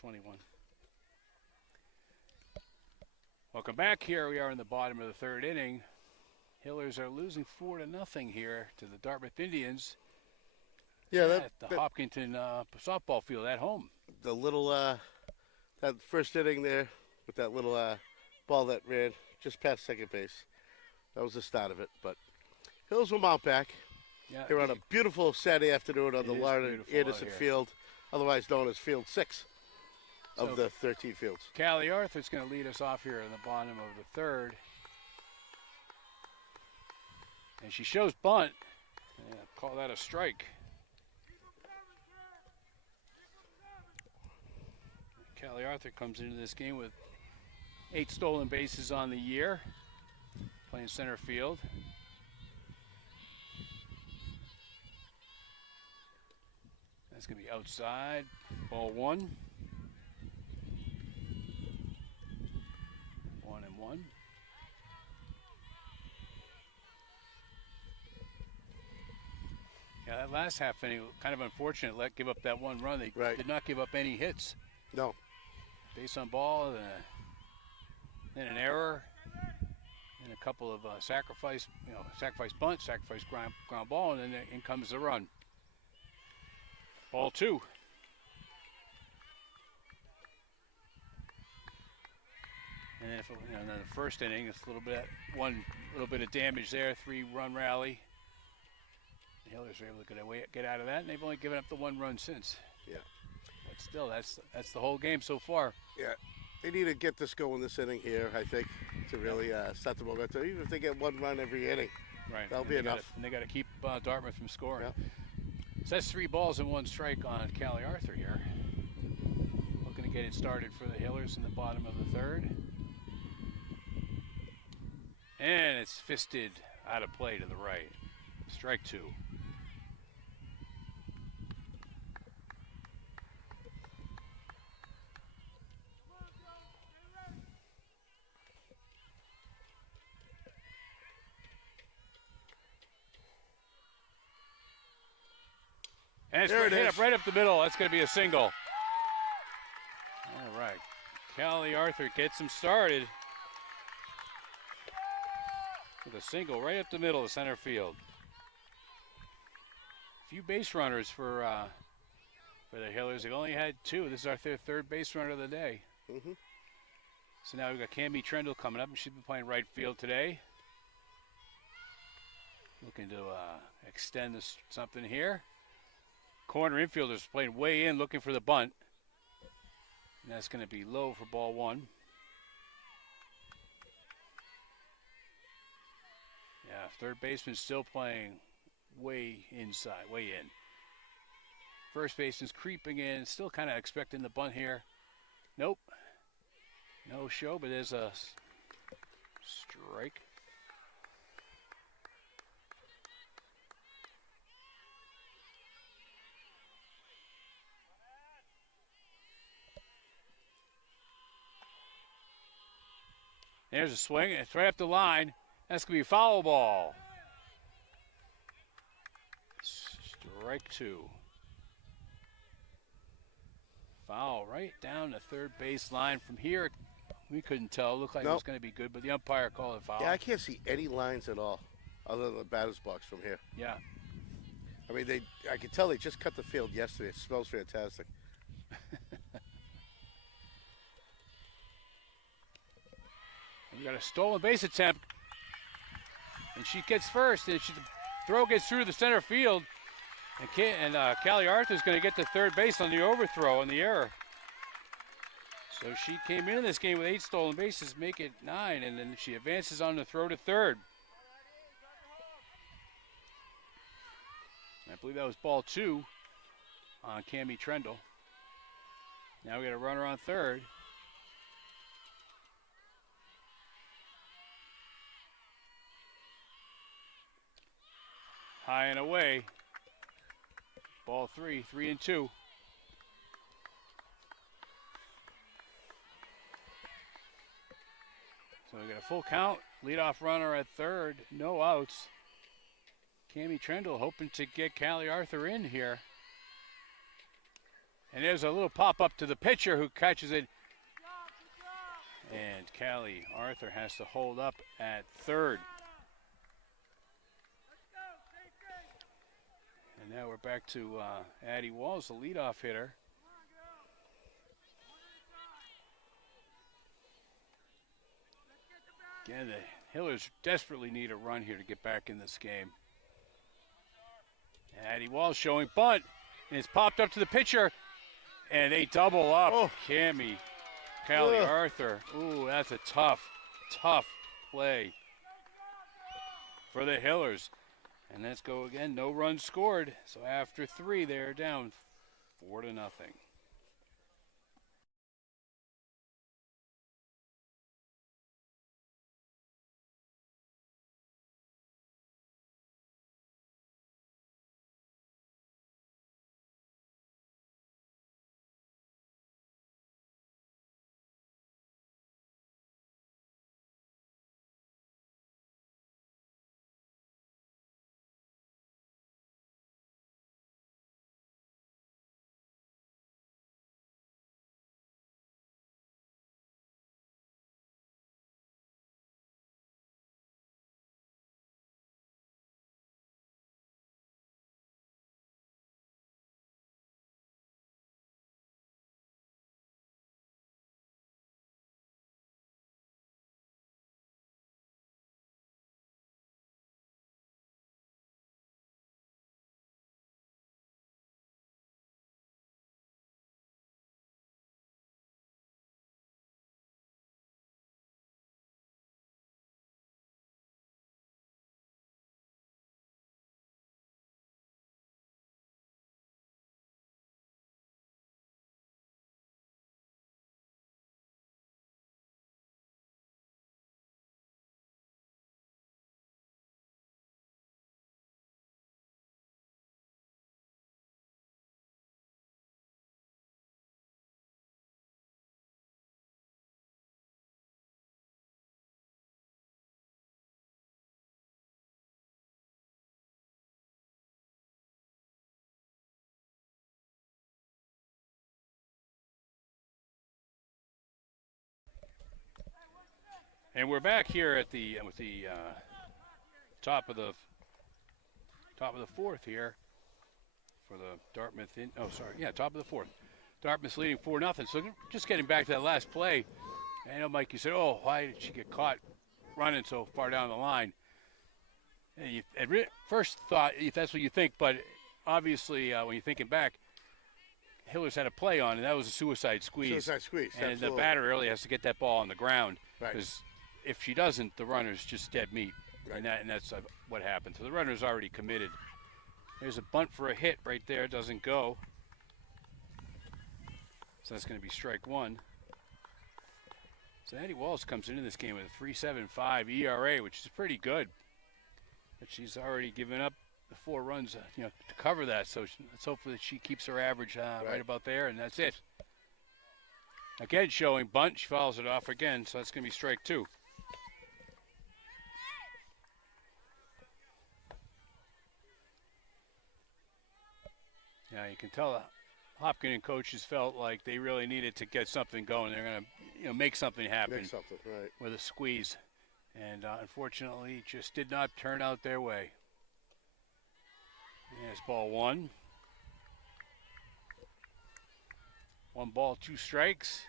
21. Welcome back. Here we are in the bottom of the third inning. Hillers are losing 4-0 here to the Dartmouth Indians. Yeah, at the Hopkinton softball field at home. The little that first inning there with that little ball that ran just past second base. That was the start of it. But Hills will mount back. Yeah, They're on a beautiful Saturday afternoon on the Lauren Anderson Field, otherwise known as Field 6 of the 13 fields. Callie Arthur's going to lead us off here in the bottom of the third. And she shows bunt. Yeah, call that a strike. Callie Arthur comes into this game with 8 stolen bases on the year, playing center field. That's going to be outside, ball 1. 1-1. Yeah, that last half inning, kind of unfortunate. Give up that 1 run. They did not give up any hits. No. Base on ball, then an error, and a couple of sacrifice bunt, sacrifice ground ball, and then in comes the run. Ball 2. And then the first inning, it's a little bit of damage there, 3-run rally. The Hillers were able to get out of that, and they've only given up the 1 run since. Yeah. But still, that's the whole game so far. Yeah. They need to get this going this inning here, I think, to really start the momentum. Even if they get 1 run every inning, that'll be enough. And they got to keep Dartmouth from scoring. Yeah. So that's 3 balls and 1 strike on Callie Arthur here. Looking to get it started for the Hillers in the bottom of the third. And it's fisted out of play to the right. Strike 2. And it's hit up right up the middle. That's going to be a single. All right. Callie Arthur gets him started with a single right up the middle of center field. A few base runners for the Hillers. They've only had 2. This is our third base runner of the day. Mm-hmm. So now we've got Cammy Trendle coming up, and she's been playing right field today. Looking to extend something here. Corner infielders playing way in, looking for the bunt. And that's going to be low for ball 1. Yeah, third baseman still playing way inside, way in. First baseman's creeping in, still kind of expecting the bunt here. Nope. No show, but there's a strike. There's a swing. It's right up the line. That's going to be a foul ball. Strike 2. Foul right down the third base line. From here, we couldn't tell. It looked like it was going to be good, but the umpire called it foul. Yeah, I can't see any lines at all other than the batter's box from here. Yeah. I mean, I can tell they just cut the field yesterday. It smells fantastic. We got a stolen base attempt, and she gets first, and the throw gets through the center field, and Callie Arthur's going to get to third base on the overthrow and the error. So she came into this game with 8 stolen bases, make it 9, and then she advances on the throw to third. I believe that was ball 2 on Cammy Trendle. Now we got a runner on third. High and away. Ball 3, 3-2. So we got a full count. Leadoff runner at third. No outs. Cammy Trendle hoping to get Callie Arthur in here. And there's a little pop-up to the pitcher who catches it. And Callie Arthur has to hold up at third. And now we're back to Addie Walls, the leadoff hitter. Again, the Hillers desperately need a run here to get back in this game. Addie Walls showing bunt, and it's popped up to the pitcher, and they double up. Oh. Callie Arthur. Ooh, that's a tough play for the Hillers. And let's go again. No runs scored. So after 3, they're down 4-0. And we're back here at the top of the 4th here for the Dartmouth. Top of the 4th. Dartmouth's leading 4-0. So just getting back to that last play. I know, Mike, you said, "Oh, why did she get caught running so far down the line?" And first thought, if that's what you think, but obviously when you're thinking back, Hillers had a play on, and that was a suicide squeeze. Suicide squeeze, and absolutely. the batter really has to get that ball on the ground. Right. Because if she doesn't, the runner's just dead meat. Right. And that's what happened. So the runner's already committed. There's a bunt for a hit right there. Doesn't go. So that's going to be strike 1. So Addie Walls comes into this game with a 3.75 ERA, which is pretty good. But she's already given up the 4 runs, to cover that. So let's hope that she keeps her average right about there, and that's it. Again, showing bunt. She fouls it off again, so that's going to be strike 2. Yeah, you can tell the Hopkinen coaches felt like they really needed to get something going. They're going to, make something happen. Make something, right. With a squeeze. And unfortunately, it just did not turn out their way. There's ball 1. 1 ball, 2 strikes.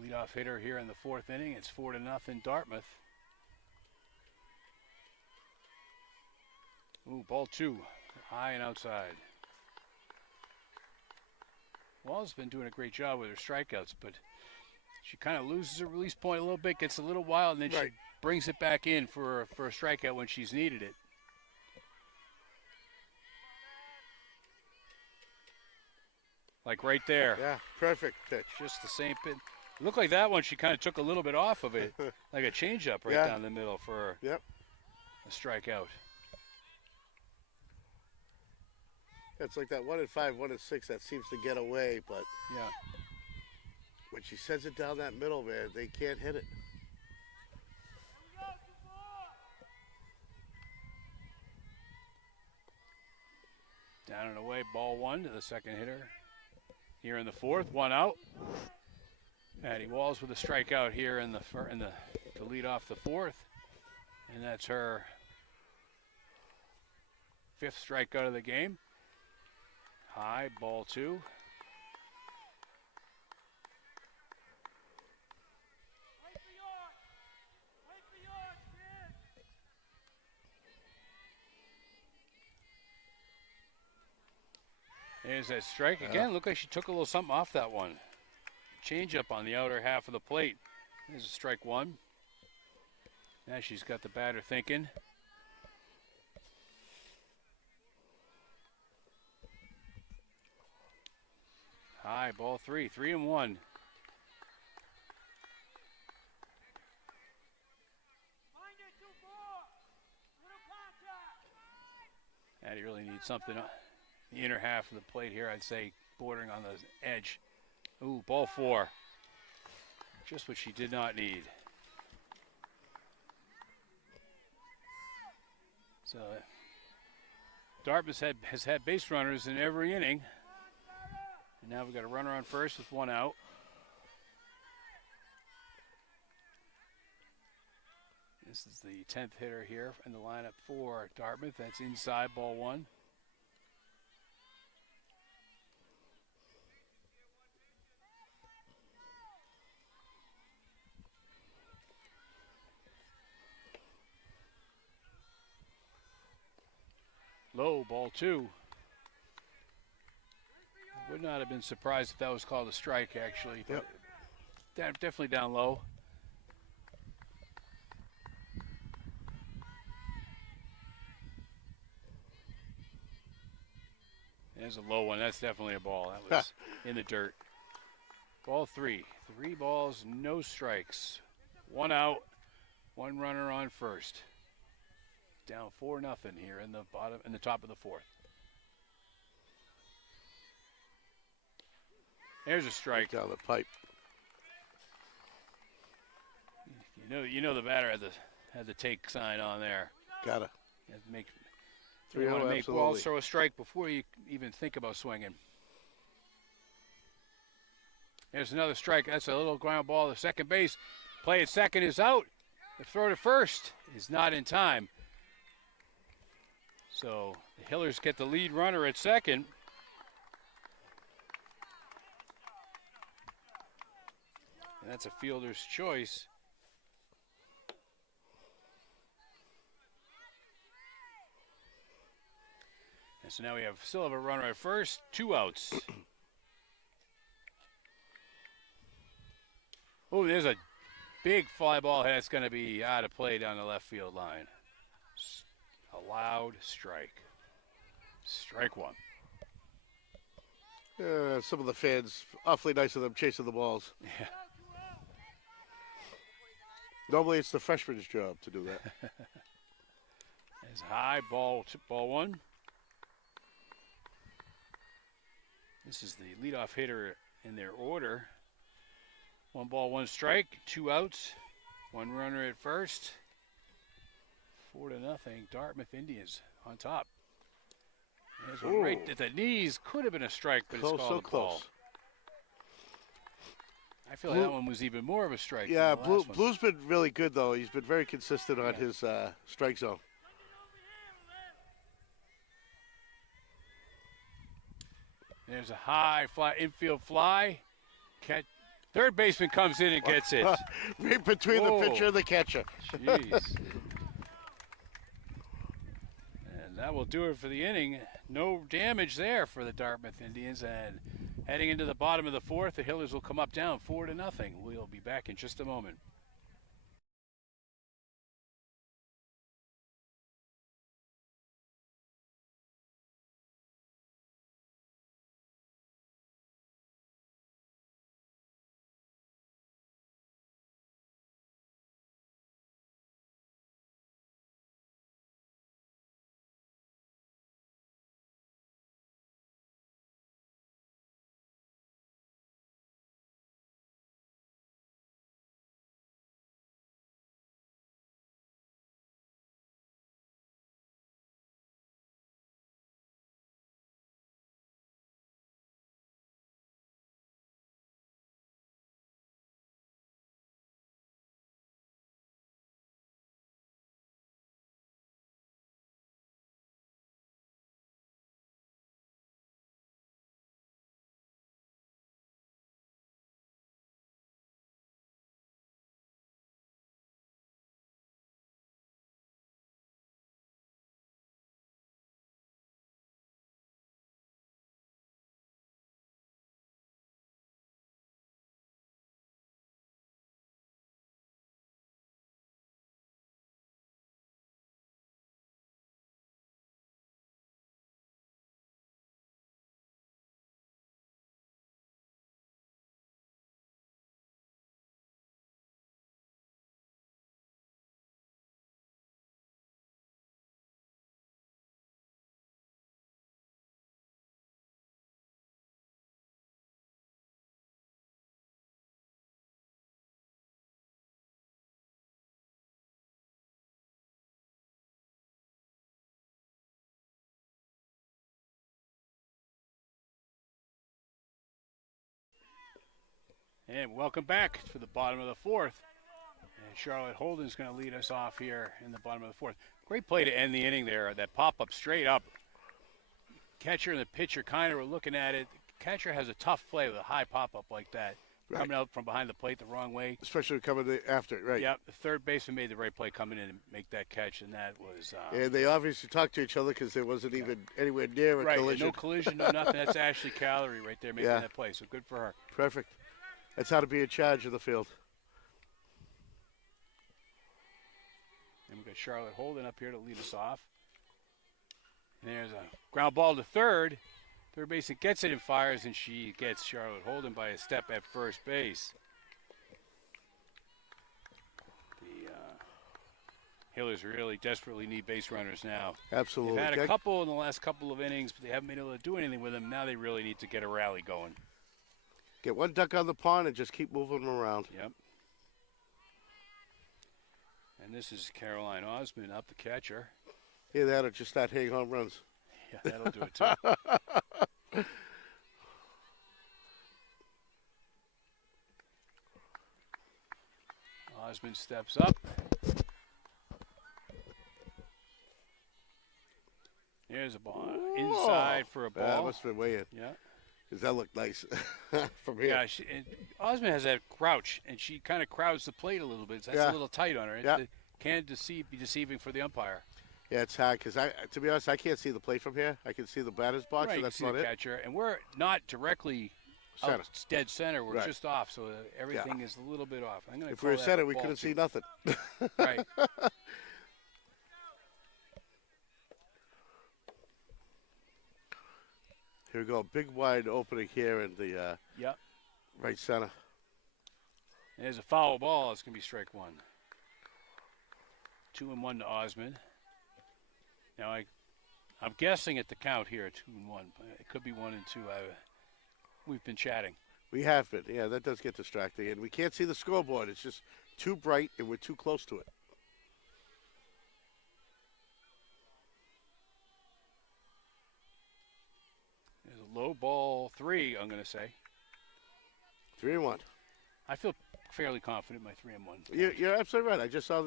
Leadoff hitter here in the 4th inning. It's 4-0 Dartmouth. Ooh, ball 2. High and outside. Wall's been doing a great job with her strikeouts, but she kind of loses her release point a little bit, gets a little wild, and then she brings it back in for a strikeout when she's needed it. Like right there. Yeah, perfect pitch. Just the same pitch. It looked like that one she kind of took a little bit off of it, like a changeup right down the middle for a strikeout. It's like that 1 in 5, 1 in 6 that seems to get away, but when she sends it down that middle, man, they can't hit it. Down and away, ball 1 to the second hitter. here in the fourth. One out. Addie Walls with a strikeout here in the to lead off the fourth, and that's her 5th strikeout of the game. High, ball 2. There's that strike again. Looked like she took a little something off that one. Change up on the outer half of the plate. There's a strike 1. Now she's got the batter thinking. High, ball 3. 3-1. Addie really needs something. The inner half of the plate here, I'd say, bordering on the edge. Ooh, ball 4. Just what she did not need. So, Dartmouth has had base runners in every inning. And now we've got a runner on first with 1 out. This is the 10th hitter here in the lineup for Dartmouth. That's inside, ball 1. Low, ball 2. Would not have been surprised if that was called a strike, actually. But definitely down low. There's a low one. That's definitely a ball. That was in the dirt. Ball 3. 3 balls, no strikes. 1 out, 1 runner on first. Down 4-0 here in the top of the 4th. There's a strike. Down the pipe. You know the batter had the take sign on there. Gotta. You have to make balls throw a strike before you even think about swinging. There's another strike. That's a little ground ball to second base. Play at second is out. The throw to first is not in time. So the Hillers get the lead runner at second. And that's a fielder's choice. And so now we still have a runner at first, 2 outs. Oh, there's a big fly ball that's going to be out of play down the left field line. A loud strike. Strike 1. Some of the fans, awfully nice of them chasing the balls. Yeah. Normally it's the freshman's job to do that. As high, ball 1. This is the leadoff hitter in their order. 1 ball, 1 strike, 2 outs, 1 runner at first. 4-0, Dartmouth Indians on top. There's one right at the knees. Could have been a strike, but Close, it's called so a ball. close. I feel like that one was even more of a strike. Yeah, than the last one. Blue's been really good, though. He's been very consistent on his strike zone. There's a high fly, infield fly. Third baseman comes in and gets it. Right between the pitcher and the catcher. Jeez. And that will do it for the inning. No damage there for the Dartmouth Indians. And heading into the bottom of the 4th, the Hillers will come up down 4-0. We'll be back in just a moment. And welcome back to the bottom of the fourth. And Charlotte Holden's going to lead us off here in the bottom of the fourth. Great play to end the inning there. That pop-up straight up. Catcher and the pitcher kind of were looking at it. Catcher has a tough play with a high pop-up like that. Right. Coming out from behind the plate the wrong way. Especially coming after it, right? Yep, the third baseman made the right play coming in and make that catch, and that was... and they obviously talked to each other because there wasn't even anywhere near a collision. No collision, no nothing. That's Ashley Callery right there making that play, so good for her. Perfect. That's how to be in charge of the field. And we've got Charlotte Holden up here to lead us off. And there's a ground ball to third. Third baseman gets it and fires, and she gets Charlotte Holden by a step at first base. The Hillers really desperately need base runners now. Absolutely. They've had a couple in the last couple of innings, but they haven't been able to do anything with them. Now they really need to get a rally going. Get one duck on the pond and just keep moving them around. Yep. And this is Caroline Osmond up, the catcher. Either that or just start hitting home runs. Yeah, that'll do it too. Osmond steps up. There's a ball. Inside for a ball. That must have been way in. Yeah. Because that looked nice from here. Yeah, Osmond has that crouch, and she kind of crowds the plate a little bit. So that's a little tight on her. It can be deceiving for the umpire. Yeah, it's hard because, to be honest, I can't see the plate from here. I can see the batter's box, and that's you can not see the it. Catcher, and we're not directly Center. dead center. We're just off, so everything is a little bit off. If we were center, we couldn't see nothing. Right. Here we go. Big wide opening here in the right center. There's a foul ball. It's going to be strike one. 2-1 to Osmond. Now I'm guessing at the count here 2-1. It could be 1-2. We've been chatting. We have been. Yeah, that does get distracting, and we can't see the scoreboard. It's just too bright, and we're too close to it. There's a low ball 3. I'm going to say 3-1. I feel fairly confident in my 3-1. You're absolutely right. I just saw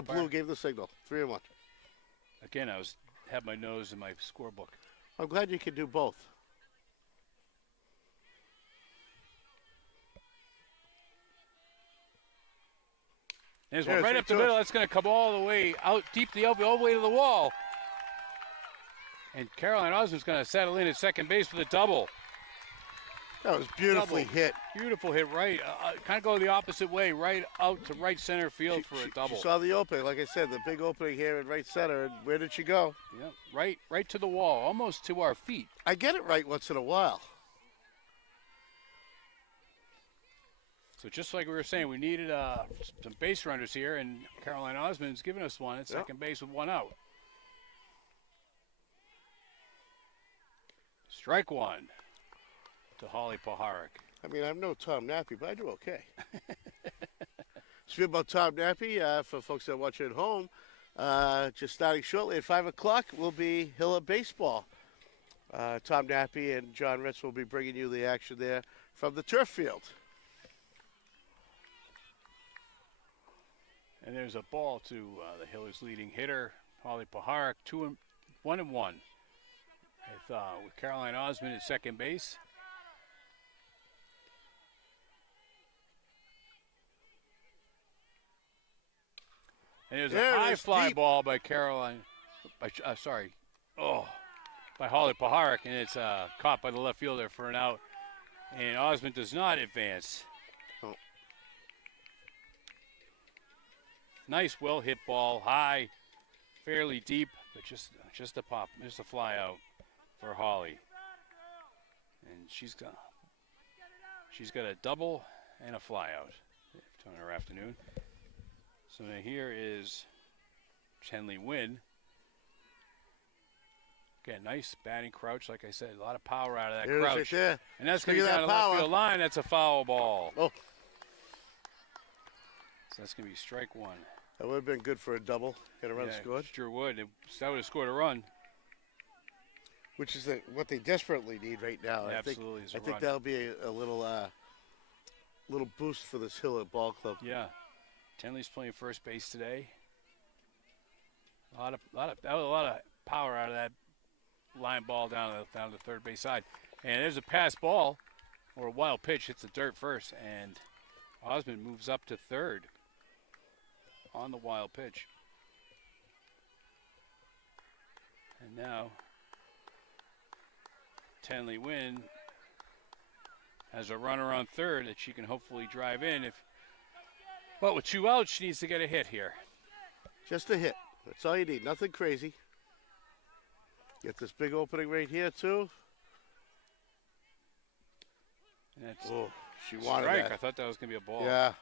Blue gave the signal. 3-1. Again, I had my nose in my scorebook. I'm glad you can do both. There's one right up the middle. That's going to come all the way out deep the outfield, all the way to the wall. And Caroline Osmond's going to settle in at second base with a double. That was beautifully hit. Beautiful hit, right. Kind of go the opposite way, right out to right center field for a double. She saw the opening, like I said, the big opening here in right center. And where did she go? Yeah, right to the wall, almost to our feet. I get it right once in a while. So just like we were saying, we needed some base runners here, and Caroline Osmond's given us one at second base with one out. Strike one to Holly Paharic. I mean, I'm no Tom Nappy, but I do okay. Speaking about Tom Nappy, for folks that watch at home, just starting shortly at 5 o'clock will be Hiller Baseball. Tom Nappy and John Ritz will be bringing you the action there from the turf field. And there's a ball to the Hillers' leading hitter, Holly Paharic, 1-1. With Caroline Osmond at second base. And there's a high fly ball by Caroline. By Holly Paharic, and it's caught by the left fielder for an out. And Osmond does not advance. Oh. Nice, well hit ball, high, fairly deep, but just a pop, just a fly out for Holly. And she's got a double and a fly out on her afternoon. So now here is Chenley Wynn. Again, nice batting crouch, like I said, a lot of power out of that crouch. Right there. And that's going to be down the left field line. That's a foul ball. Oh. So that's going to be strike one. That would have been good for a double. Get a run scored. Sure would. That would have scored a run. Which is what they desperately need right now. Yeah, absolutely. I think that'll be a little little boost for this Hiller ball club. Yeah. Tenley's playing first base today. A lot of power out of that line ball down the third base side. And there's a pass ball, or a wild pitch, hits the dirt first, and Osmond moves up to third on the wild pitch. And now Tenley Wynn has a runner on third that she can hopefully drive in. But with 2 outs, she needs to get a hit here. Just a hit. That's all you need. Nothing crazy. Get this big opening right here, too. And that's she wanted strike. that. I thought that was going to be a ball. Yeah.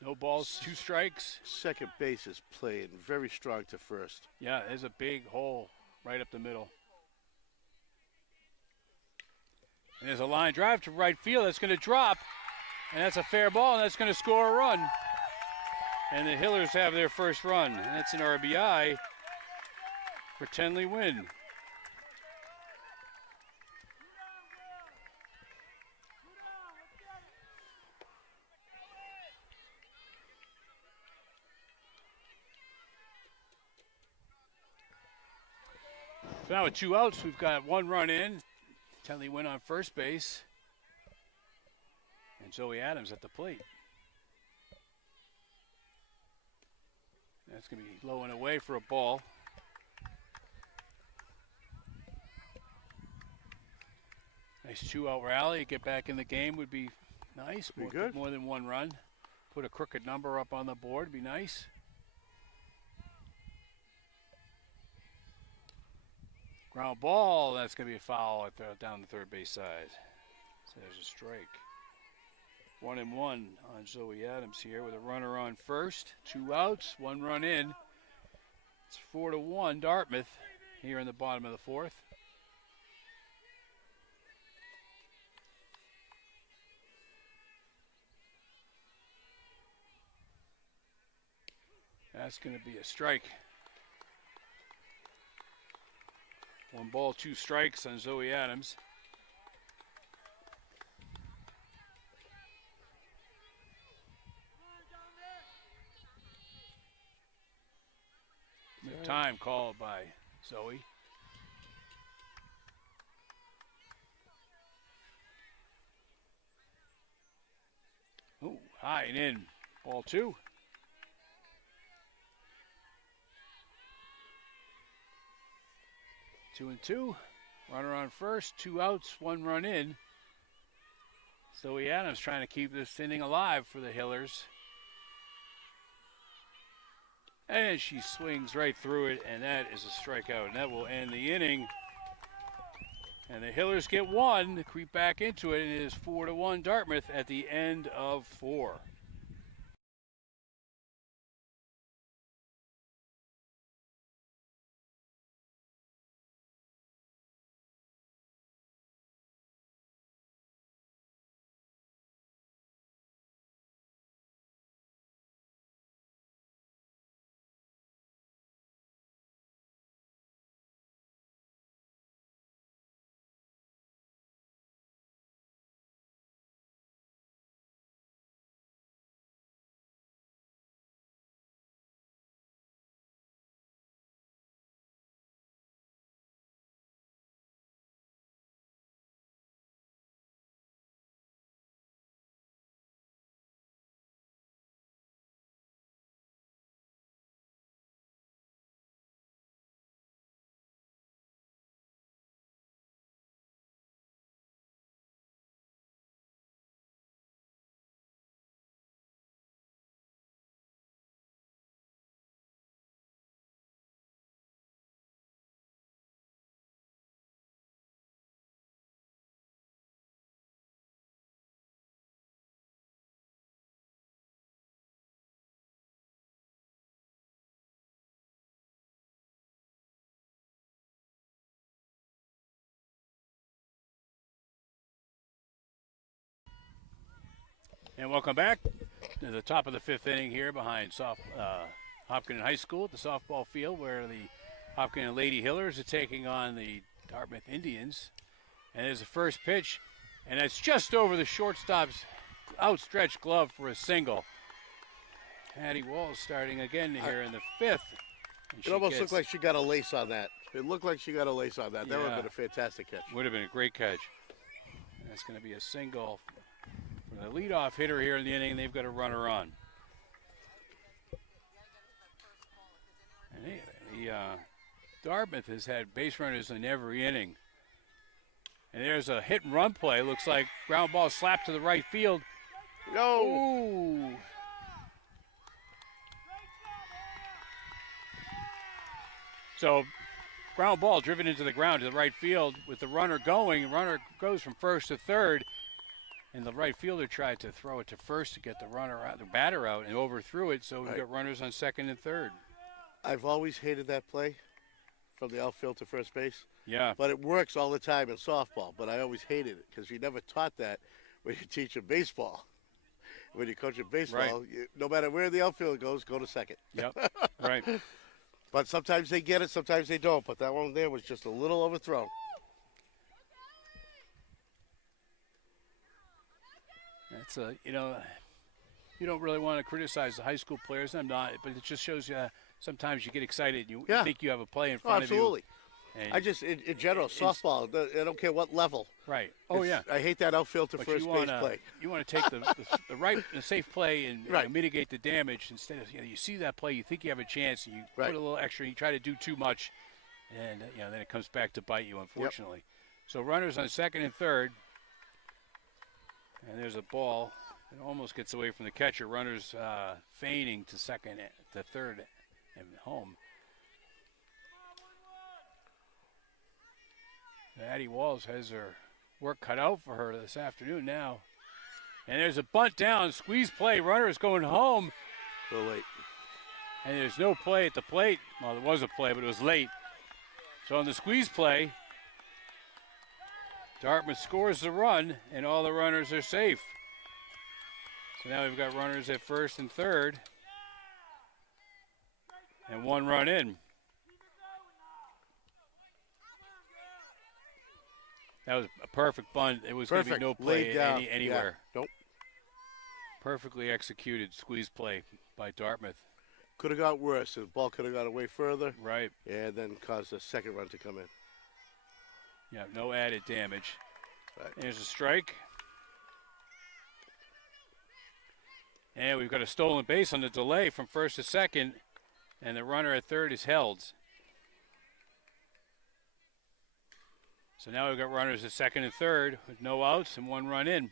No balls, 2 strikes. Second base is playing very strong to first. Yeah, there's a big hole right up the middle. And there's a line drive to right field that's going to drop. And that's a fair ball, and that's going to score a run. And the Hillers have their first run. And that's an RBI for Tenley Wynn. So now with 2 outs, we've got 1 run in. Tenley Wynn on first base. And Zoe Adams at the plate. That's going to be low and away for a ball. Nice 2-out rally. Get back in the game would be nice. Be good. More than 1 run. Put a crooked number up on the board. Be nice. Ground ball. That's going to be a foul down the third base side. So there's a strike. 1-1 on Zoe Adams here with a runner on first. 2 outs, 1 run in. It's 4-1 Dartmouth here in the bottom of the 4th. That's going to be a strike. 1 ball, 2 strikes on Zoe Adams. Time called by Zoe. Ooh, high and in. Ball 2. 2-2. Runner on first. 2 outs, 1 run in. Zoe Adams trying to keep this inning alive for the Hillers. And she swings right through it, and that is a strikeout. And that will end the inning. And the Hillers get 1 to creep back into it, and it is 4-1 Dartmouth at the end of 4. And welcome back to the top of the 5th inning here behind Hopkins High School at the softball field, where the Hopkins Lady Hillers are taking on the Dartmouth Indians. And there's the first pitch, and it's just over the shortstop's outstretched glove for a single. Addie Walls starting again here in the 5th. It almost looked like she got a lace on that. It looked like she got a lace on that. That would have been a fantastic catch. Would have been a great catch. That's going to be a single for the leadoff hitter here in the inning. They've got a runner on. And Dartmouth has had base runners in every inning. And there's a hit and run play. Looks like ground ball slapped to the right field. No. Ooh. So ground ball driven into the ground to the right field with the runner going. The runner goes from first to third. And the right fielder tried to throw it to first to get the runner out, the batter out, and overthrew it. So we got runners on second and third. I've always hated that play from the outfield to first base. Yeah. But it works all the time in softball. But I always hated it because you never taught that when you teach in baseball. When you coach in baseball, no matter where the outfield goes, go to second. Yep. Right. But sometimes they get it, sometimes they don't. But that one there was just a little overthrown. That's you don't really want to criticize the high school players. I'm not, but it just shows you sometimes you get excited. You think you have a play in front of you. Absolutely. I just, in general, softball, I don't care what level. Right. Oh, yeah. I hate that outfield to first base play. You want to take the safe play and mitigate the damage instead of, you see that play, you think you have a chance, and you put a little extra, and you try to do too much, and, then it comes back to bite you, unfortunately. Yep. So runners on second and third, and there's a ball. It almost gets away from the catcher. Runners feigning to second, to third, and home. Addie Walls has her work cut out for her this afternoon now. And there's a bunt down, squeeze play. Runner is going home. So late. And there's no play at the plate. Well, there was a play, but it was late. So on the squeeze play, Dartmouth scores the run, and all the runners are safe. So now we've got runners at first and third. And one run in. That was a perfect bunt. It was going to be no play anywhere. Yeah. Nope. Perfectly executed squeeze play by Dartmouth. Could have got worse. The ball could have got away further. Right. And then caused a second run to come in. Yeah, no added damage. Right. There's a strike. And we've got a stolen base on the delay from first to second. And the runner at third is held. So now we've got runners at second and third with no outs and one run in.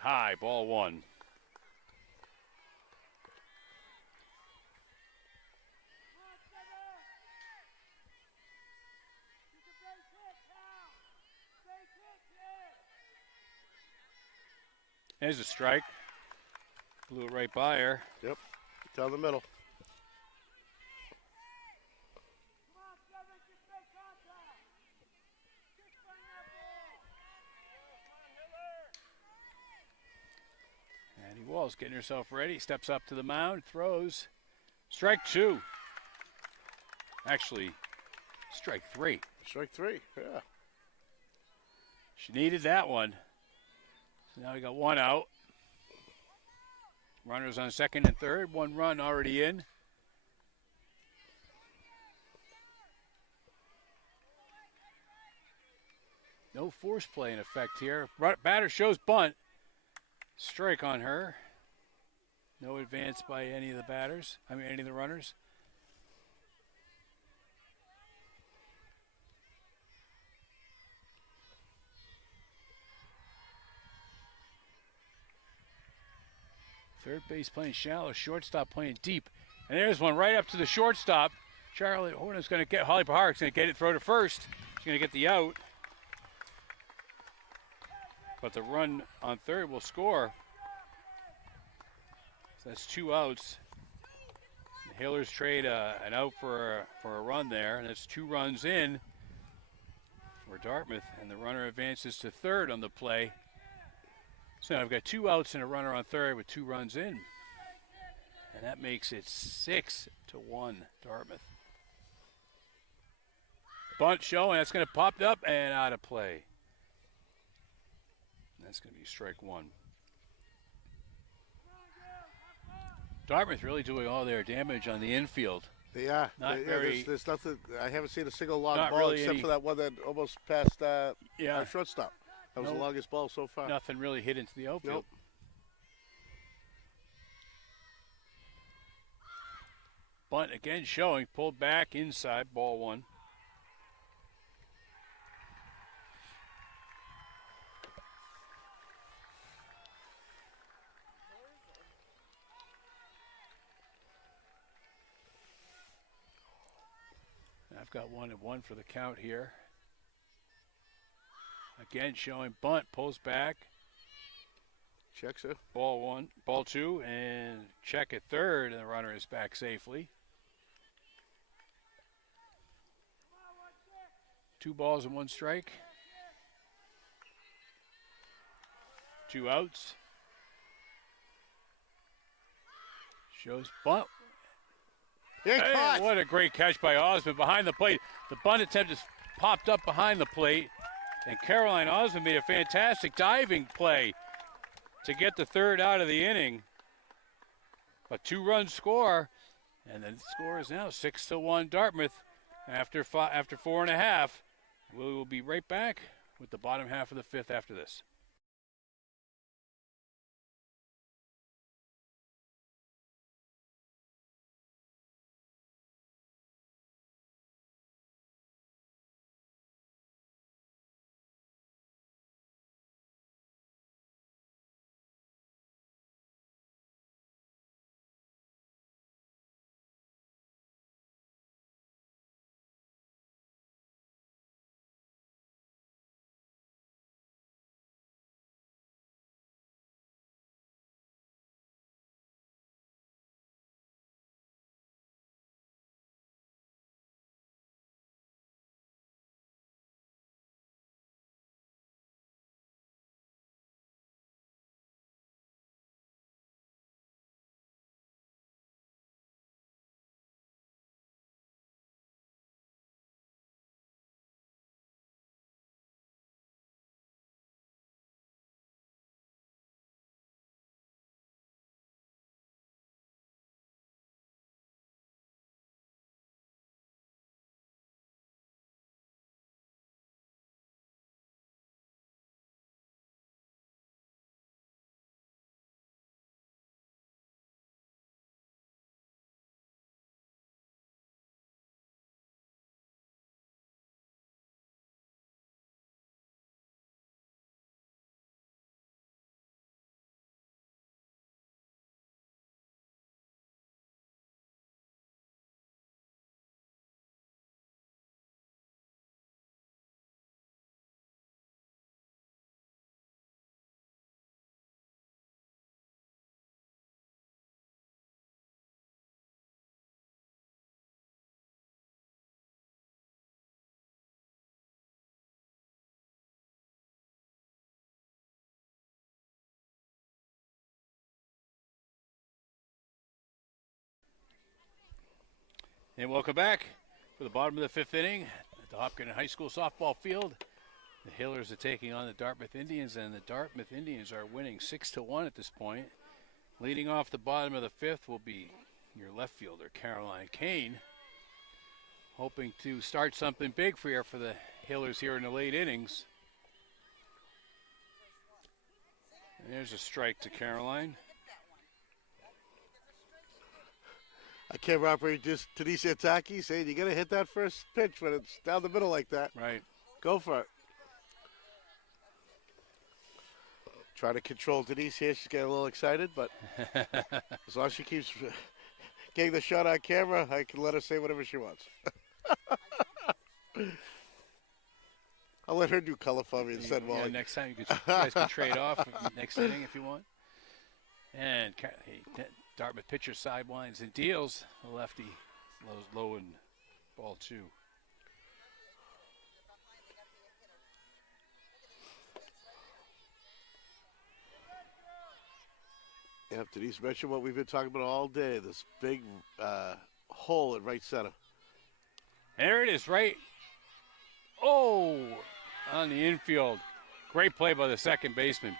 High, ball one. There's a strike. Blew it right by her. Yep, down the middle. Addie Walls getting herself ready. Steps up to the mound, throws. Strike two. Actually, strike three. Strike three, yeah. She needed that one. So now we got one out. Runners on second and third. One run already in. No force play in effect here. Batter shows bunt. Strike on her. No advance by any of the batters. Any of the runners. Third base playing shallow, shortstop playing deep. And there's one right up to the shortstop. Charlotte Hornet's going to get, Holly Paharik's going to get it, throw to first. She's going to get the out. But the run on third will score. So that's two outs. The Hillers trade an out for a run there, and that's two runs in for Dartmouth. And the runner advances to third on the play. So I've got 2 outs and a runner on third with 2 runs in. And that makes it 6-1 Dartmouth. Bunt showing. That's going to pop up and out of play. That's going to be strike 1. Dartmouth really doing all their damage on the infield. They are. Not very. There's nothing. I haven't seen a single long Not ball really except any- for that one that almost passed our Yeah, shortstop. That was No. the longest ball so far. nothing really hit into the outfield. Nope. Bunt again showing. Pulled back inside. Ball 1. I've got 1-1 for the count here. Again showing bunt, pulls back. Checks it. Ball 1, ball 2, and check at third, and the runner is back safely. 2 balls and 1 strike. 2 outs. Shows bunt. Yeah, Hey, caught. what a great catch by Osmond behind the plate. The bunt attempt is popped up behind the plate, and Caroline Osmond made a fantastic diving play to get the third out of the inning. A 2-run score, and the score is now 6-1 Dartmouth after 4.5. We will be right back with the bottom half of the 5th after this. And welcome back for the bottom of the 5th inning at the Hopkins High School softball field. The Hillers are taking on the Dartmouth Indians, and the Dartmouth Indians are winning 6-1 at this point. Leading off the bottom of the 5th will be your left fielder, Caroline Kane, hoping to start something big for the Hillers here in the late innings. And there's a strike to Caroline. I can't operate this Tanisha Ataki saying you got to hit that first pitch when it's down the middle like that. Right. Go for it. Try to control Denise here. She's getting a little excited, but as long as she keeps getting the shot on camera, I can let her say whatever she wants. I'll let her do color for me instead. Yeah, Wally. next time you guys can trade off next inning if you want. And Dartmouth pitcher sidewinds and deals. The lefty low and ball 2. Yep, Denise mentioned what we've been talking about all day, this big hole at right center. There it is, right. Oh, on the infield. Great play by the second baseman.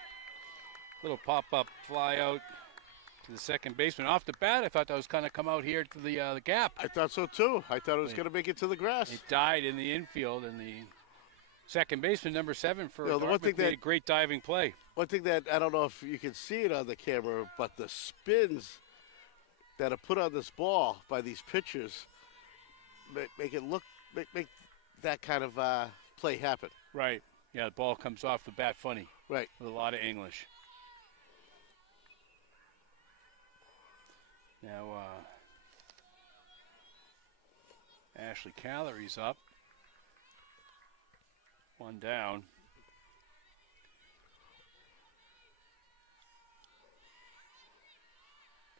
Little pop-up fly out to the second baseman. Off the bat, I thought that was kind of come out here to the gap. I thought so, too. I thought it was going to make it to the grass. It died in the infield, and the second baseman, number 7 for the one thing made a great diving play. One thing that I don't know if you can see it on the camera, but the spins that are put on this ball by these pitchers make it look make that kind of play happen. Right. Yeah, the ball comes off the bat funny. Right. With a lot of English. Now, Ashley Calories up. One down.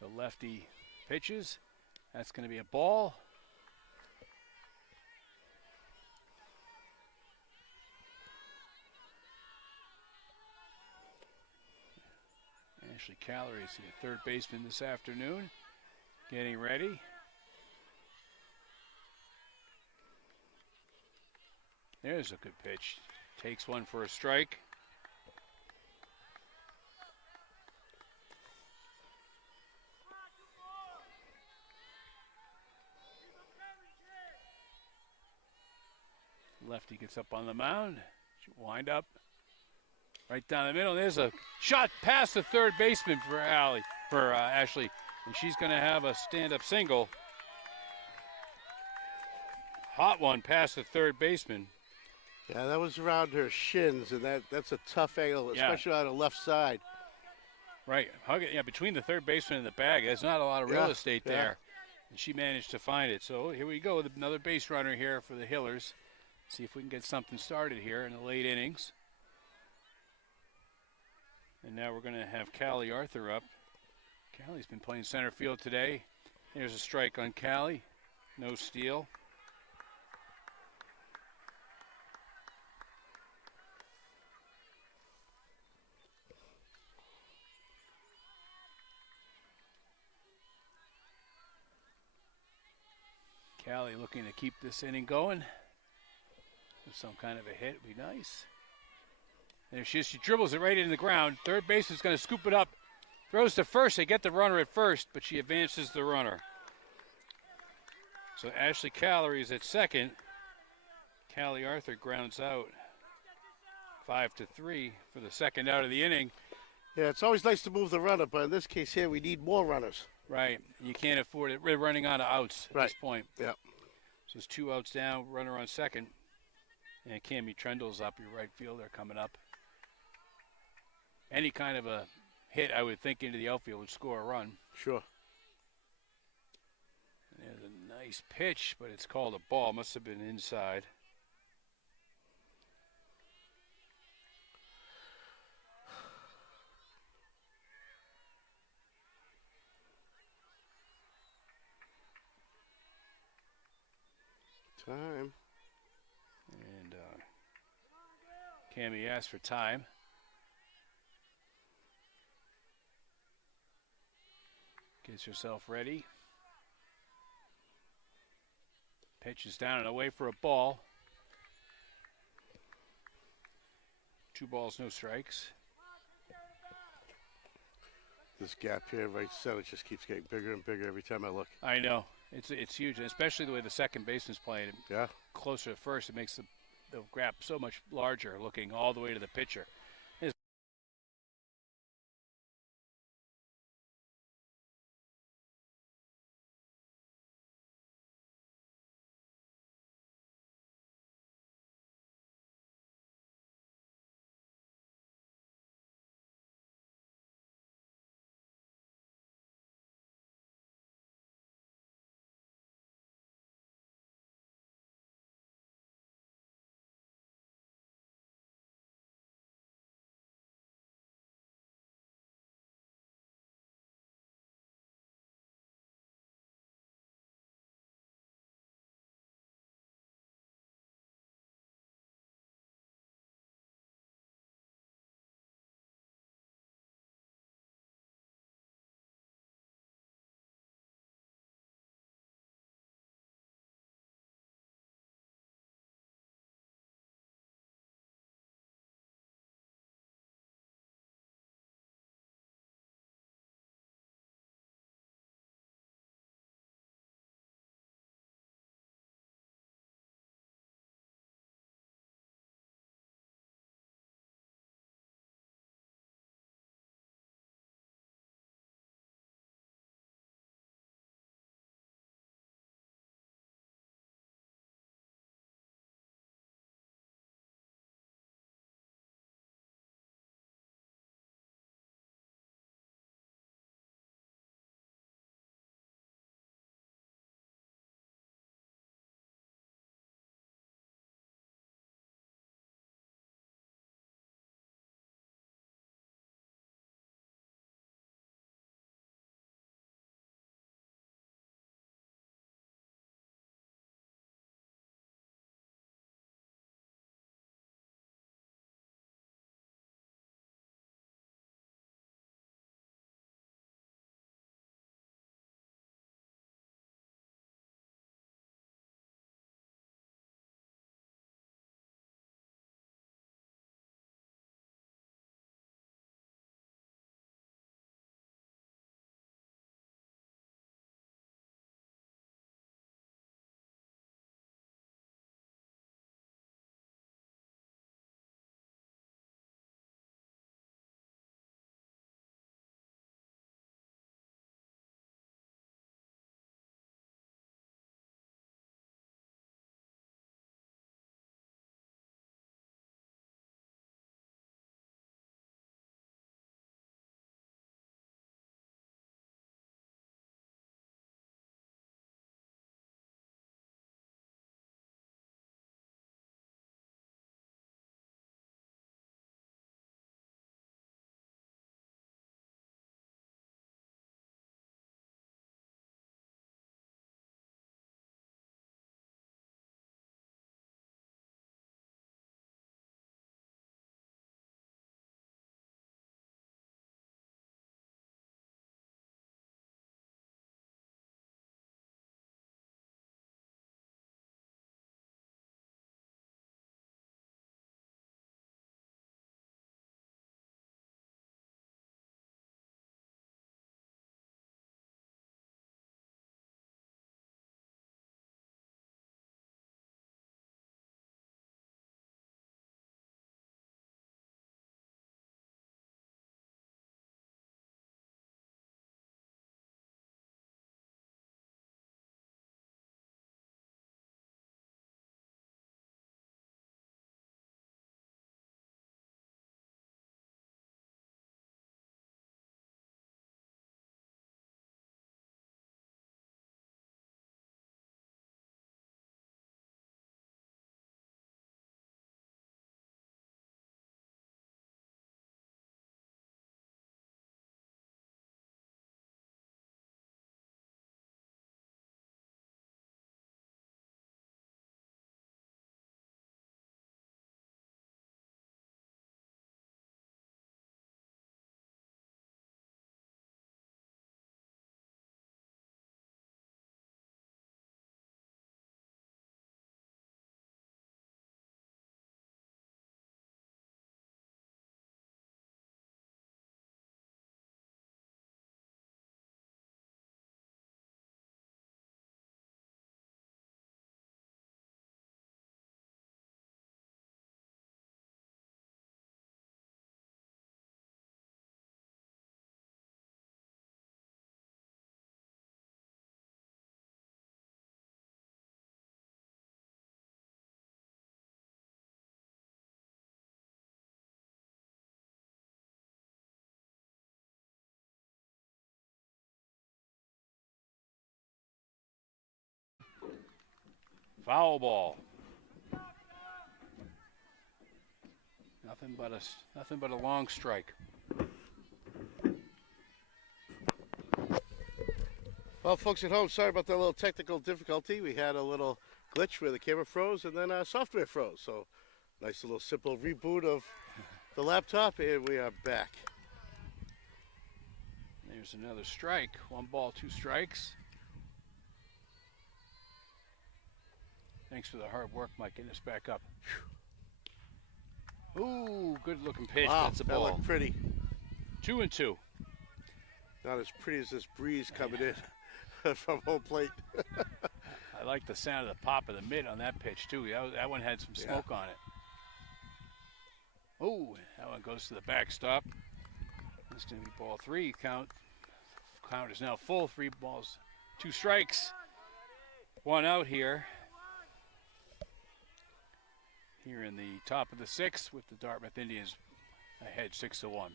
The lefty pitches. That's going to be a ball. Ashley Calories, the third baseman this afternoon, getting ready. There's a good pitch. Takes one for a strike. Lefty gets up on the mound. Wind up. Right down the middle. There's a shot past the third baseman for Ashley. And she's going to have a stand-up single. Hot one past the third baseman. Yeah, that was around her shins, and that's a tough angle, especially on the left side. Right. Yeah, between the third baseman and the bag, there's not a lot of real estate there. And she managed to find it. So here we go with another base runner here for the Hillers. See if we can get something started here in the late innings. And now we're going to have Callie Arthur up. Callie's been playing center field today. There's a strike on Callie. No steal. Callie looking to keep this inning going. With some kind of a hit would be nice. There she is. She dribbles it right into the ground. Third baseman's going to scoop it up. Throws to first. They get the runner at first, but she advances the runner. So Ashley Calories at second. Callie Arthur grounds out. 5-3 for the second out of the inning. Yeah, it's always nice to move the runner, but in this case here, we need more runners. Right. You can't afford it. We're running out of outs at this point. Yeah. So it's 2 outs down, runner on second. And Cammie Trendle's up, your right fielder coming up. Any kind of a hit, I would think, into the outfield would score a run. Sure. And there's a nice pitch, but it's called a ball. Must have been inside. Time. And Cammie asked for time. Gets herself ready. Pitch is down and away for a ball. 2 balls, no strikes. This gap here, right center, just keeps getting bigger and bigger every time I look. I know. It's huge, especially the way the second baseman's playing. Yeah. Closer to first, it makes the gap so much larger, looking all the way to the pitcher. Foul ball. Nothing but a long strike. Well, folks at home, sorry about that little technical difficulty. We had a little glitch where the camera froze and then software froze. So, nice little simple reboot of the laptop, and we are back. There's another strike. 1 ball, 2 strikes. Thanks for the hard work, Mike, getting us back up. Ooh, good looking pitch. Wow, That's a that ball. looked pretty. 2-2. Not as pretty as this breeze coming in from home plate. I like the sound of the pop of the mitt on that pitch, too. That one had some smoke on it. Oh, that one goes to the backstop. It's going to be ball 3. Count is now full. 3 balls, 2 strikes. 1 out here. Here in the top of the 6th with the Dartmouth Indians ahead 6-1.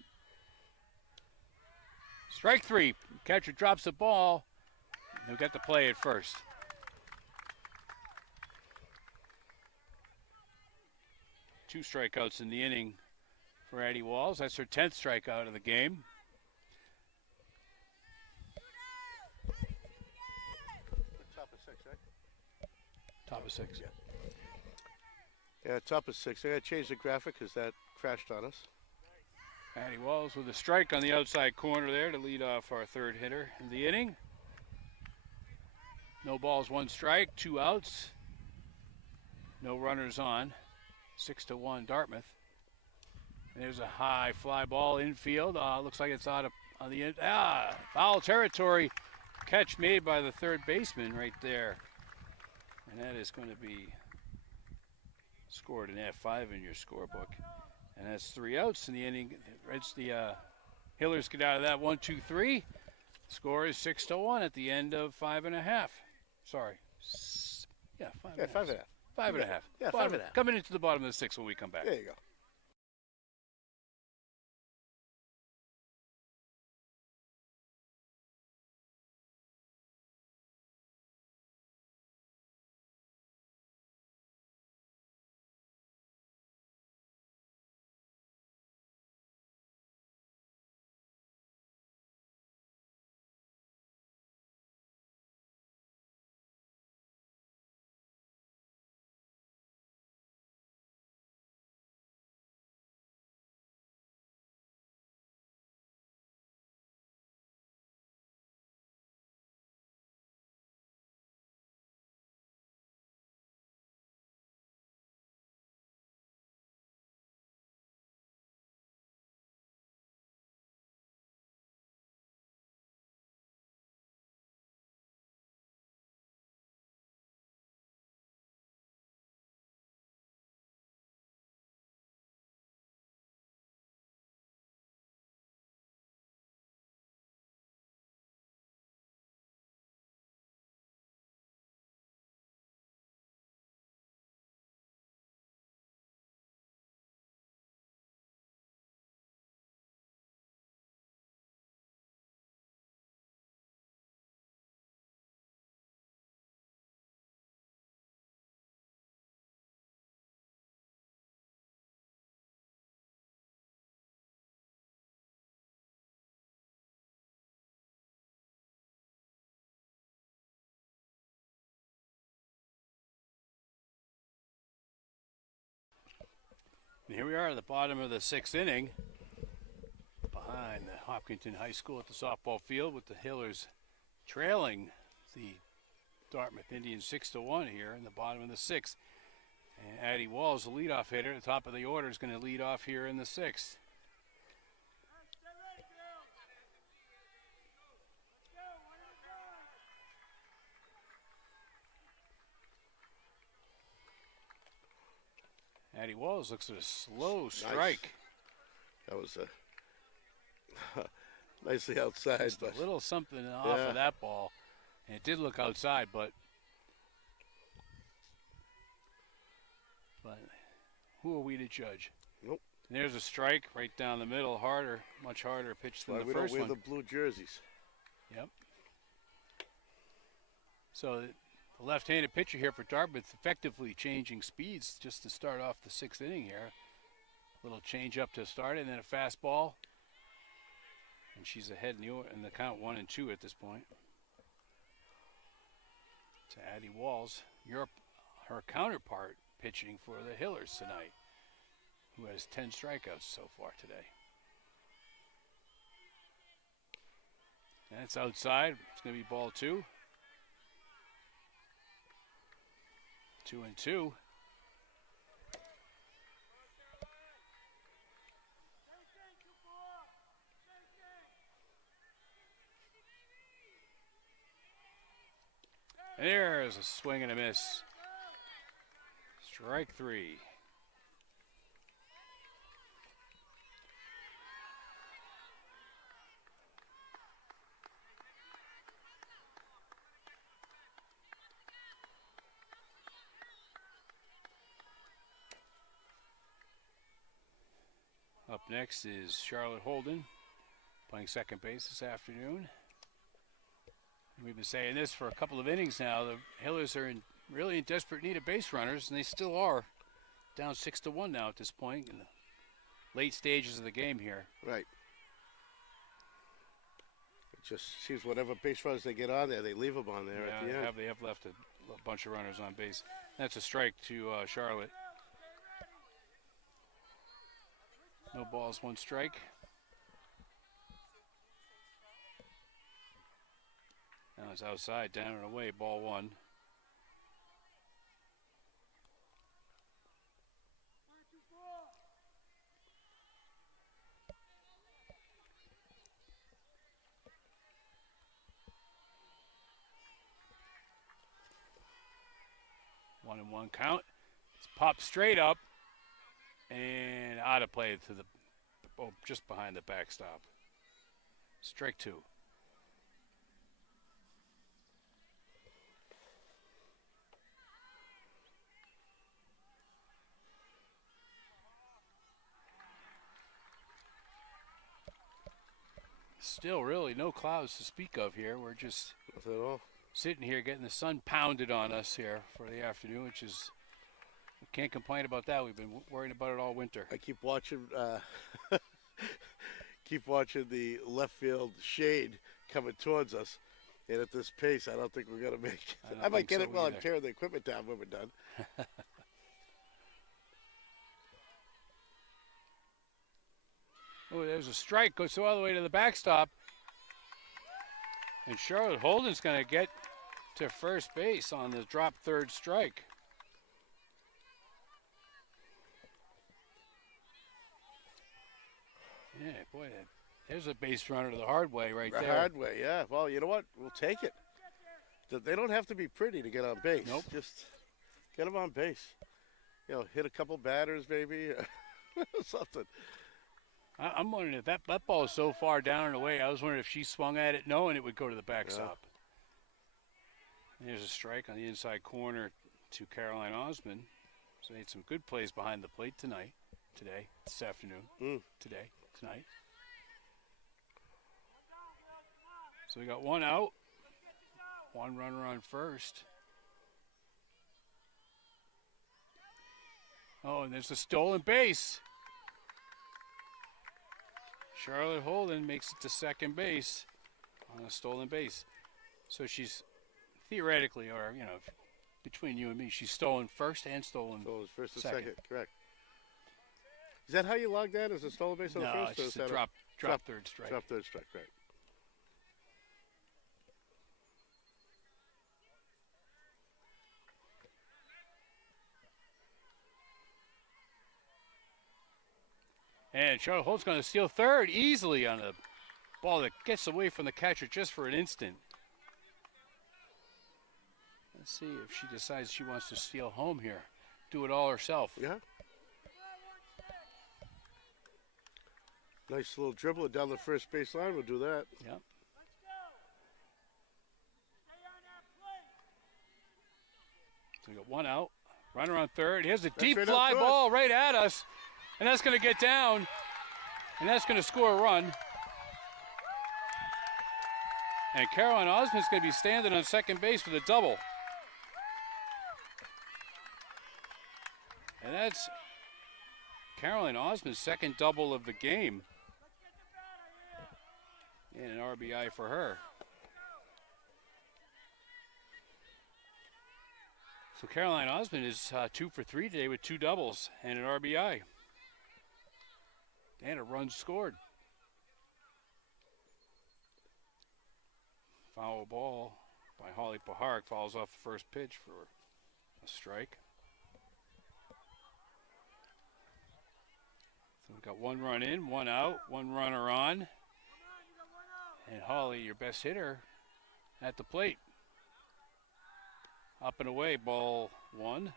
Strike 3. Catcher drops the ball. He'll get to play it first. Two strikeouts in the inning for Addie Walls. That's her 10th strikeout of the game. Top of 6, right? Top of 6, yeah. Yeah, top of 6. I got to change the graphic because that crashed on us. Addie Walls with a strike on the outside corner there to lead off our 3rd hitter in the inning. No balls, 1 strike, 2 outs. No runners on. 6-1 Dartmouth. And there's a high fly ball infield. Looks like it's out of on the end. Foul territory. Catch made by the 3rd baseman right there. And that is going to be scored an F5 in your scorebook. And that's 3 outs in the inning. The Hillers get out of that 1-2-3. Score is 6-1 at the end of 5.5. Sorry. 5.5. Yeah, 5.5. 5.5. Yeah, 5.5. Coming into the bottom of the 6th when we come back. There you go. And here we are at the bottom of the 6th inning. Behind the Hopkinton High School at the softball field with the Hillers trailing the Dartmouth Indians 6-1 here in the bottom of the 6th. And Addie Walls, the leadoff hitter at the top of the order, is going to lead off here in the 6th. Addie Walls looks at a slow strike. Nice. That was nicely outside. Just a little something off of that ball. And it did look outside, but who are we to judge? Nope. And there's a strike right down the middle, much harder pitch than the first one. We don't wear the blue jerseys. Yep. So A left-handed pitcher here for Dartmouth, effectively changing speeds just to start off the 6th inning here. Little change up to start it, and then a fastball. And she's ahead in the count 1-2 at this point. To Addie Walls, her counterpart pitching for the Hillers tonight, who has 10 strikeouts so far today. That's outside. It's going to be ball 2. 2-2. There's a swing and a miss. Strike 3. Up next is Charlotte Holden, playing second base this afternoon. We've been saying this for a couple of innings now. The Hillers are really in desperate need of base runners, and they still are. Down 6-1 now at this point in the late stages of the game here. Right. It just seems whatever base runners they get on there, they leave them on there at the end. They have left a bunch of runners on base. That's a strike to Charlotte. No balls, 1 strike. Now it's outside, down and away, ball 1. One and one count. It's popped straight up and out of play to the just behind the backstop. Strike 2. Still really no clouds to speak of here. We're just nothing at all. Sitting here getting the sun pounded on us here for the afternoon, which is, we can't complain about that. We've been worrying about it all winter. I keep watching the left field shade coming towards us, and at this pace, I don't think we're going to make it. I might get it while I'm tearing the equipment down when we're done. Oh, there's a strike. Goes all the way to the backstop. And Charlotte Holden's going to get to first base on the drop third strike. Yeah, boy, there's a base runner the hard way right there. The hard way, yeah. Well, you know what? We'll take it. They don't have to be pretty to get on base. Nope. Just get them on base. You know, hit a couple batters maybe, something. I'm wondering if that ball is so far down and away. I was wondering if she swung at it knowing it would go to the backstop. Yeah. There's a strike on the inside corner to Caroline Osmond. So they had some good plays behind the plate tonight, this afternoon, tonight. So we got 1 out, 1 runner on first. Oh, and there's a stolen base. Charlotte Holden makes it to second base on a stolen base. So she's theoretically, or, you know, between you and me, she's stolen first and stolen first and second. Correct. Is that how you log that? As a stolen base on the first? No, it's just a drop third strike. Drop third strike, right. And Charlotte Holt's going to steal third easily on a ball that gets away from the catcher just for an instant. Let's see if she decides she wants to steal home here. Do it all herself. Yeah. Nice little dribbler down the first base line. We'll do that. Yep. So we got 1 out. Runner on third. Here's a deep fly ball right at us. And that's going to get down, and that's going to score a run. And Caroline Osmond's going to be standing on second base with a double. And that's Caroline Osmond's second double of the game. And an RBI for her. So Caroline Osmond is 2 for 3 today with 2 doubles and an RBI. And a run scored. Foul ball by Holly Pahark, fouls off the first pitch for a strike. So we've got 1 run in, 1 out, 1 runner on. And Holly, your best hitter, at the plate. Up and away, ball 1.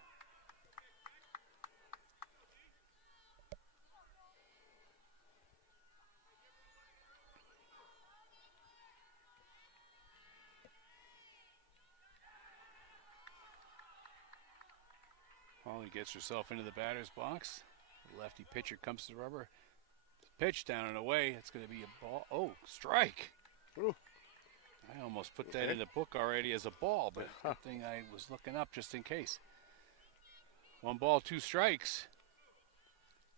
Holly gets herself into the batter's box. The lefty pitcher comes to the rubber. Pitch down and away. It's going to be a ball. Oh, strike. Ooh. I almost put that in the book already as a ball, but good thing I was looking up just in case. 1 ball, 2 strikes.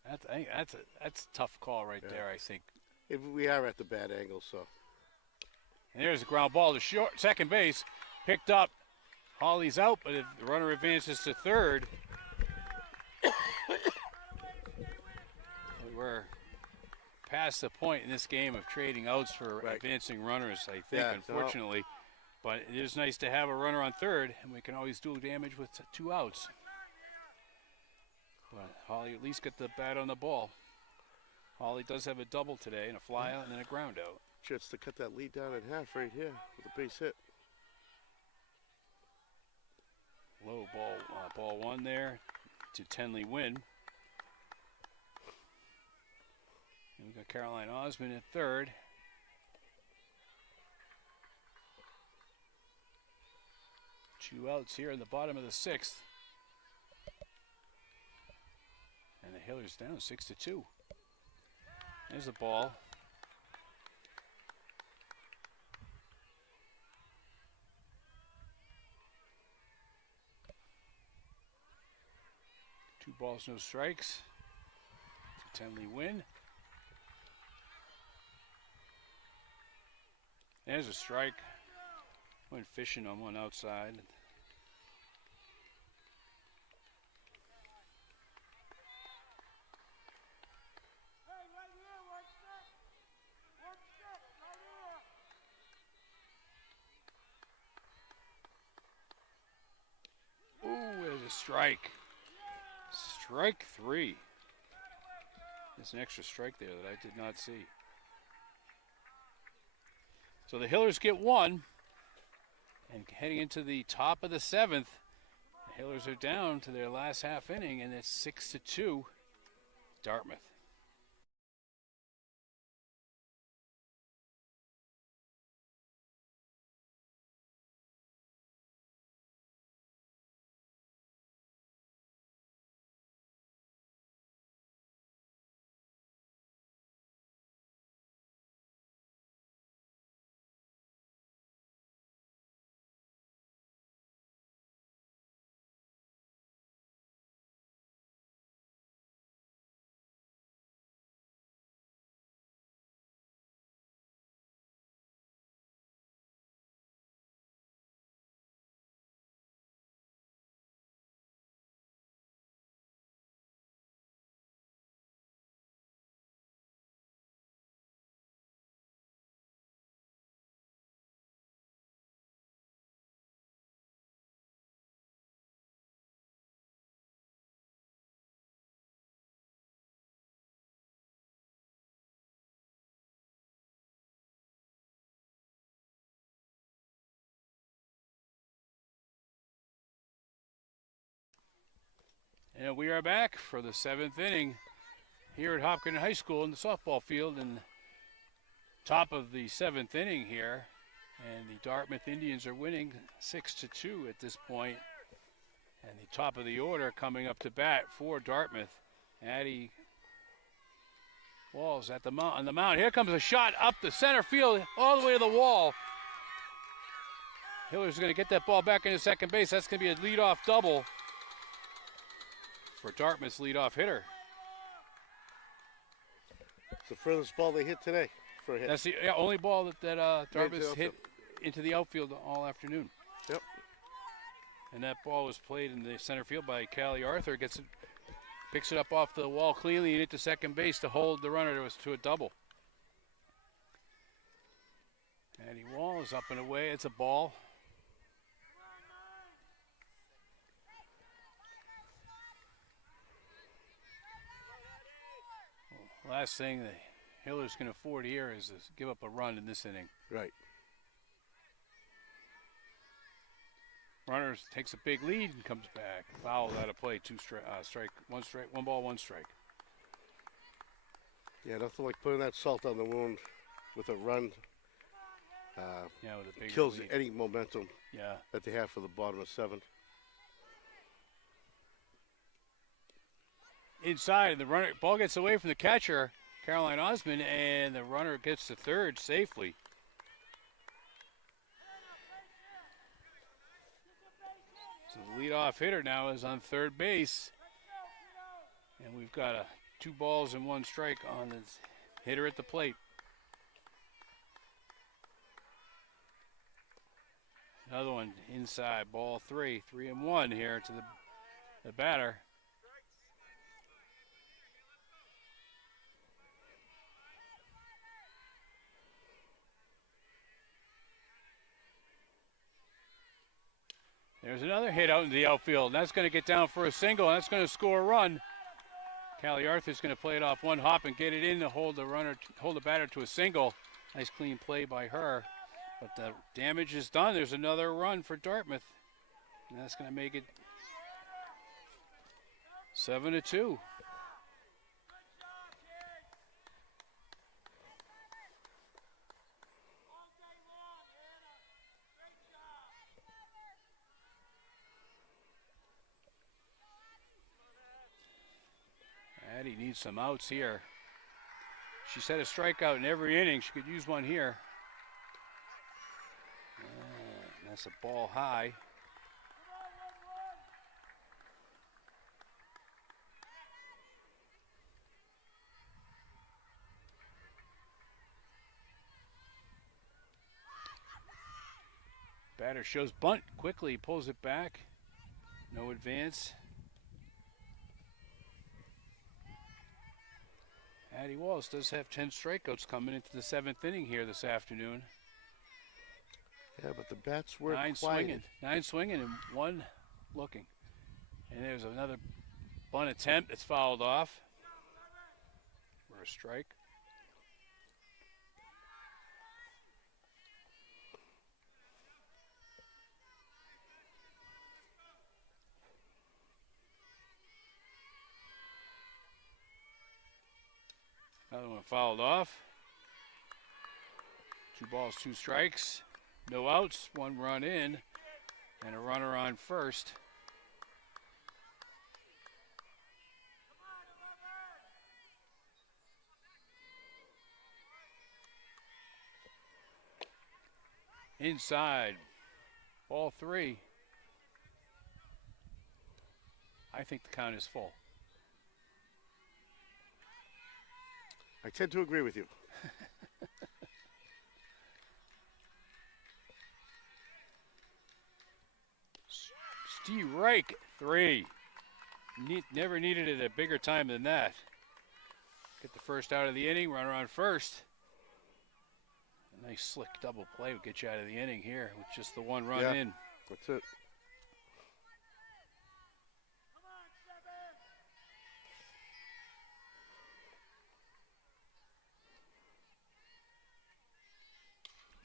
That's a tough call right there, I think. We are at the bad angle, so. And there's a ground ball to short, second base. Picked up. Holly's out, but the runner advances to third. We're past the point in this game of trading outs for advancing runners, I think, unfortunately. But it is nice to have a runner on third, and we can always do damage with 2 outs. But Holly at least get the bat on the ball. Holly does have a double today, and a fly out and then a ground out. Chance to cut that lead down in half right here with a base hit. Low ball, ball 1 there to Tenley win. And we've got Caroline Osmond at third. Two outs here in the bottom of the 6th. And the Hillers down 6-2. There's the ball. Two balls, no strikes. To Tenley win. There's a strike. Went fishing on one outside. Ooh, there's a strike. Strike 3. There's an extra strike there that I did not see. So the Hillers get 1. And heading into the top of the 7th, the Hillers are down to their last half inning, and it's 6-2 Dartmouth. And we are back for the 7th inning here at Hopkins High School in the softball field, and top of the 7th inning here, and the Dartmouth Indians are winning 6-2 at this point. And the top of the order coming up to bat for Dartmouth, Addie Walls at the on the mound. Here comes a shot up the center field, all the way to the wall. Hiller's going to get that ball back into second base. That's going to be a leadoff double for Dartmouth's leadoff hitter. It's the furthest ball they hit today for a hit. That's the only ball that Dartmouth hit into the outfield all afternoon. Yep. And that ball was played in the center field by Callie Arthur. Gets it, picks it up off the wall cleanly and into second base to hold the runner to a double. Addie Wall is up and away. It's a ball. Last thing the Hillers can afford here is to give up a run in this inning. Right. Runner takes a big lead and comes back. Fouled out of play. One ball, one strike. Yeah, nothing like putting that salt on the wound with a run. With a big kills lead. any momentum Yeah. that they have for the bottom of 7. Inside, the runner ball gets away from the catcher, Caroline Osmond, and the runner gets to third safely. So the leadoff hitter now is on third base, and we've got 2 balls and 1 strike on the hitter at the plate. Another one inside, ball 3, 3-1 here to the batter. There's another hit out in the outfield. That's going to get down for a single, and that's going to score a run. Callie Arthur's going to play it off one hop and get it in to hold the batter to a single. Nice clean play by her. But the damage is done. There's another run for Dartmouth. And that's going to make it 7-2. Addie needs some outs here. She's had a strikeout in every inning. She could use one here. That's a ball high. Batter shows bunt quickly, pulls it back. No advance. Addie Walls does have 10 strikeouts coming into the 7th inning here this afternoon. Yeah, but the bats were 9 swinging. 9 swinging and 1 looking. And there's another bunt attempt that's fouled off for a strike. Another one fouled off. 2 balls, 2 strikes. No outs, 1 run in, and a runner on first. Inside, ball 3. I think the count is full. I tend to agree with you. Steve Reich, 3. Never needed it at a bigger time than that. Get the first out of the inning, runner on first. A nice slick double play would get you out of the inning here with just the 1 run in. That's it.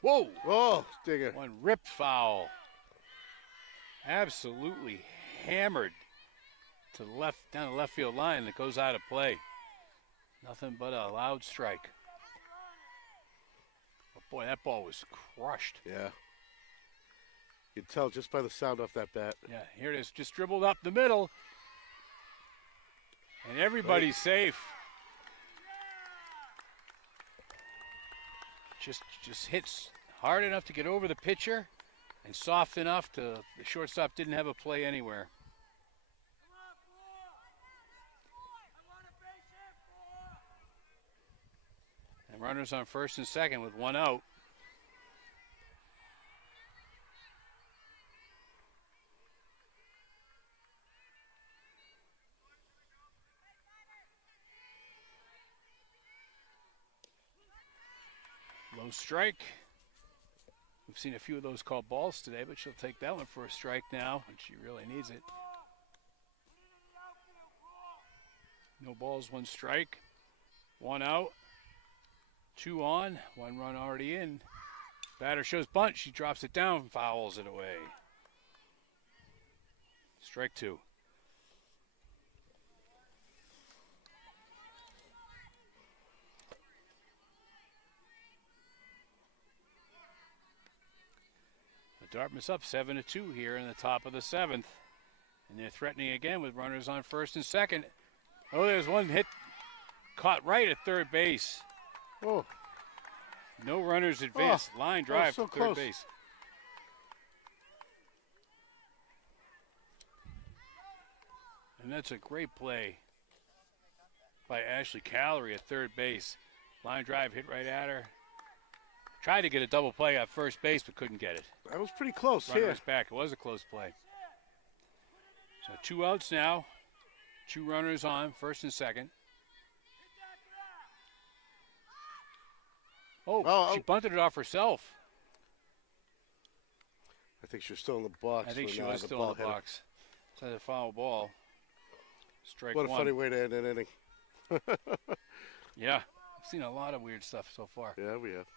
Whoa! Oh, digger. 1 ripped foul. Absolutely hammered to the left, down the left field line that goes out of play. Nothing but a loud strike. But boy, that ball was crushed. Yeah. You can tell just by the sound off that bat. Yeah, here it is, just dribbled up the middle. And everybody's safe. Just hits hard enough to get over the pitcher and soft enough to the shortstop didn't have a play anywhere. Runners on first and second with one out. Low strike. We've seen a few of those called balls today, but she'll take that one for a strike now, and she really needs it. No balls, one strike. One out. Two on. One run already in. Batter shows bunt. She drops it down, fouls it away. Strike two. Dartmouth's up 7-2 here in the top of the seventh. And they're threatening again with runners on first and second. Oh, there's one hit caught right at third base. Oh. No runners advanced. Line drive so to third close. base. And that's a great play by Ashley Callery at third base. Line drive hit right at her. Tried to get a double play at first base, but couldn't get it. That was pretty close. Runner's back. It was a close play. So two outs now. Two runners on, first and second. She bunted it off herself. I think she was still in the box. I think she was still in the box. It's a foul ball. Strike one. What a funny way to end an inning. Yeah, I've seen a lot of weird stuff so far. Yeah, we have.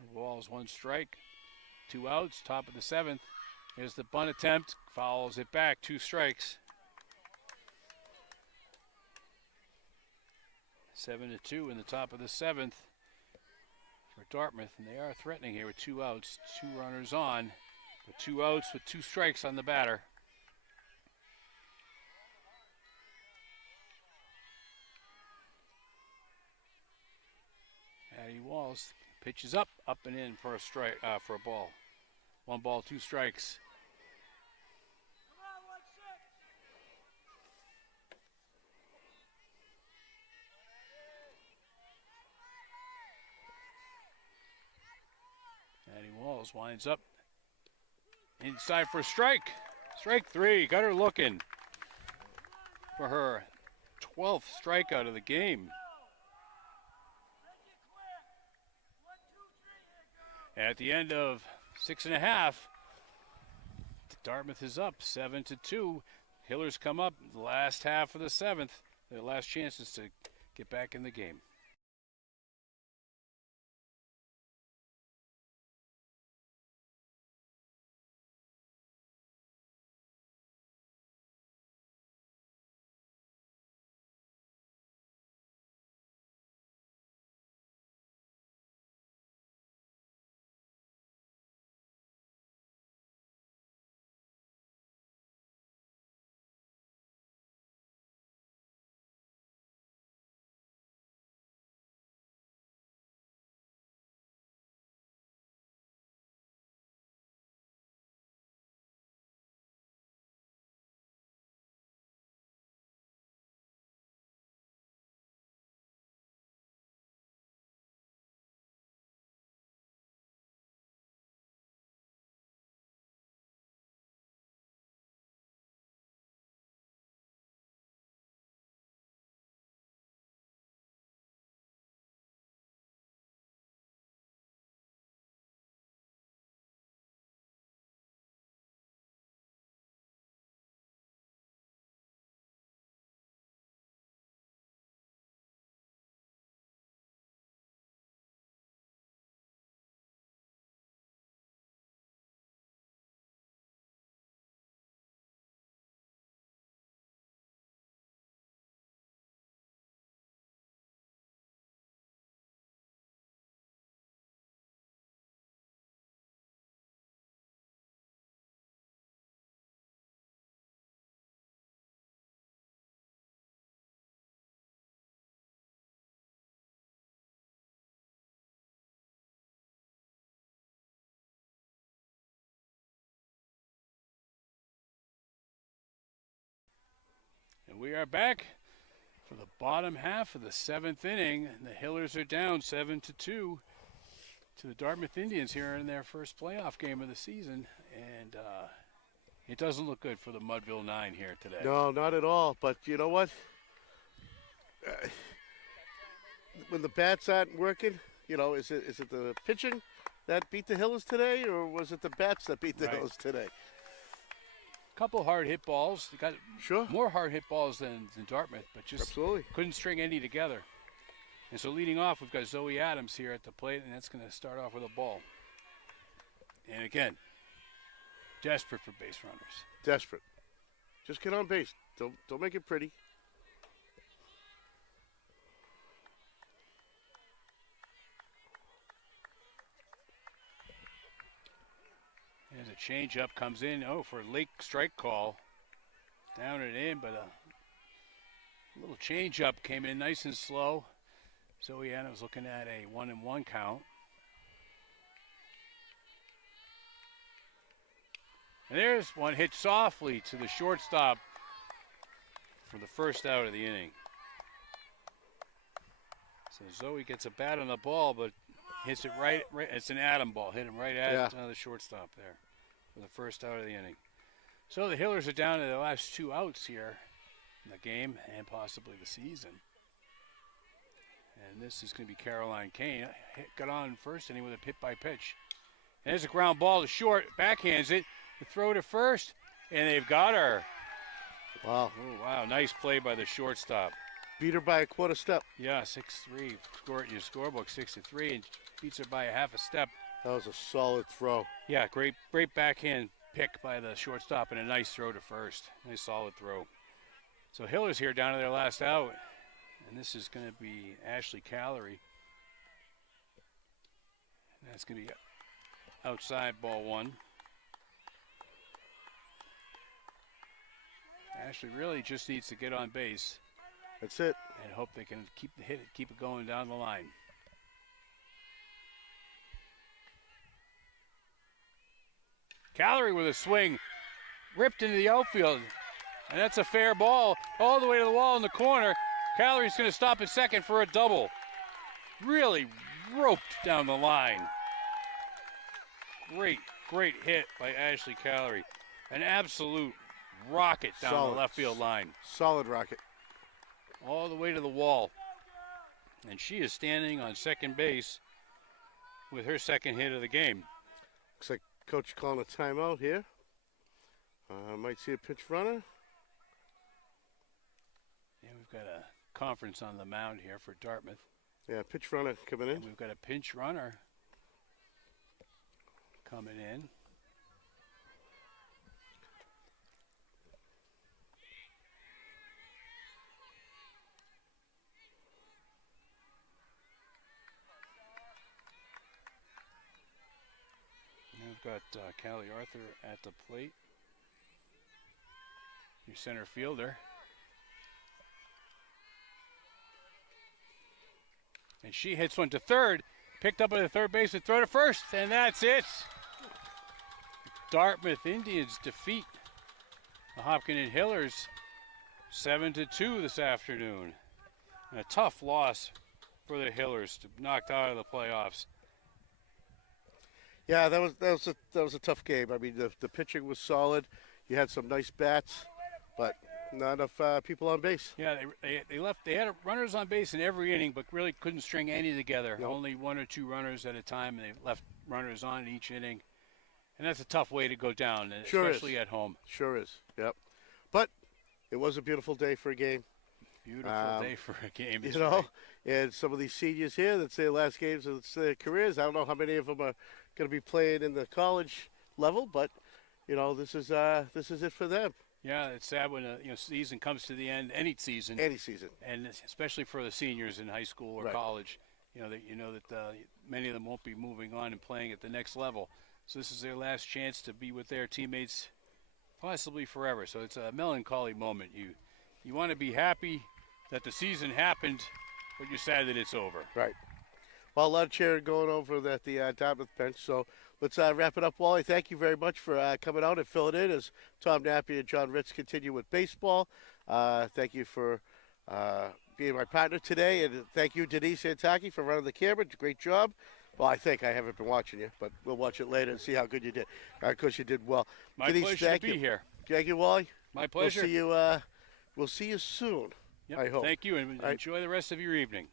The ball's one strike. Two outs, top of the seventh. Here's the bunt attempt. Fouls it back, two strikes. 7-2 in the top of the seventh for Dartmouth, and they are threatening here with two outs, two runners on, with two outs with two strikes on the batter. Addie Walls pitches up and in for a strike, for a ball. One ball, two strikes. Addie Walls winds up inside for a strike. Strike three. Got her looking for her 12th strikeout of the game. At the end of 6.5, Dartmouth is up 7-2. Hillers come up the last half of the seventh. Their last chances to get back in the game. And we are back. for the bottom half of the 7th inning. The Hillers are down 7-2 to the Dartmouth Indians here in their first playoff game of the season. And it doesn't look good for the Mudville 9 here today. No, not at all. But you know what? When the bats aren't working, is it the pitching that beat the Hillers today, or was it the bats that beat the Hillers today? Couple hard hit balls. They got more hard hit balls than Dartmouth, but just couldn't string any together. And so leading off, we've got Zoe Adams here at the plate, and that's going to start off with a ball. And again, desperate for base runners. Desperate. Just get on base. Don't make it pretty. There's a changeup comes in. Oh, for a late strike call. Down and in, but a little changeup came in nice and slow. Zoe Adams looking at a 1-1 count. And there's one hit softly to the shortstop for the first out of the inning. So Zoe gets a bat on the ball, but hits it right. It's an Adam ball. Hit him right at the shortstop there for the first out of the inning. So the Hillers are down to the last 2 outs here in the game and possibly the season. And this is going to be Caroline Kane. Got on first inning with a hit by pitch. And there's a ground ball to short. Backhands it. The throw to first. And they've got her. Wow. Oh, wow. Nice play by the shortstop. Beat her by a quarter step. Yeah, 6-3. Score it in your scorebook, 6-3, and beats her by a half a step. That was a solid throw. Yeah, great backhand pick by the shortstop and a nice throw to first. Nice solid throw. So Hillers here down to their last out. And this is going to be Ashley Callery. That's going to be outside ball 1. Ashley really just needs to get on base. That's it. And hope they can keep it going down the line. Callery with a swing, ripped into the outfield. And that's a fair ball all the way to the wall in the corner. Callery's going to stop at second for a double. Really roped down the line. Great hit by Ashley Callery. An absolute rocket down the left field line. Solid rocket. All the way to the wall. And she is standing on second base with her second hit of the game. Looks like Coach calling a timeout here. Might see a pinch runner. Yeah, we've got a conference on the mound here for Dartmouth. Yeah, pitch runner coming in. And we've got a pinch runner coming in. We've got Callie Arthur at the plate, your center fielder. And she hits one to third, picked up by the third baseman, throw to first, and that's it. Dartmouth Indians defeat the Hopkinen Hillers 7-2 this afternoon. And a tough loss for the Hillers to be knocked out of the playoffs. Yeah, that was a tough game. I mean, the pitching was solid. You had some nice bats, but not enough people on base. Yeah, they had runners on base in every inning, but really couldn't string any together. Nope. Only 1 or 2 runners at a time, and they left runners on in each inning. And that's a tough way to go down, especially at home. Sure is. Yep. But it was a beautiful day for a game. Beautiful day for a game. You know, and some of these seniors here, that's their last games of their careers. I don't know how many of them are going to be playing in the college level, but you know, this is it for them. Yeah, it's sad when season comes to the end. Any season, and especially for the seniors in high school or college. You know that many of them won't be moving on and playing at the next level. So this is their last chance to be with their teammates, possibly forever. So it's a melancholy moment. You want to be happy that the season happened, but you're sad that it's over. Right. Well, a lot of cheering going over at the Dartmouth bench. So let's wrap it up, Wally. Thank you very much for coming out and filling in as Tom Nappy and John Ritz continue with baseball. Thank you for being my partner today. And thank you, Denise Antaki, for running the camera. Great job. Well, I think I haven't been watching you, but we'll watch it later and see how good you did. Because you did well. My Denise, pleasure thank to be you. here. Thank you, Wally. My pleasure. We'll see you soon. Yep. I hope. Thank you, and All right. enjoy the rest of your evening.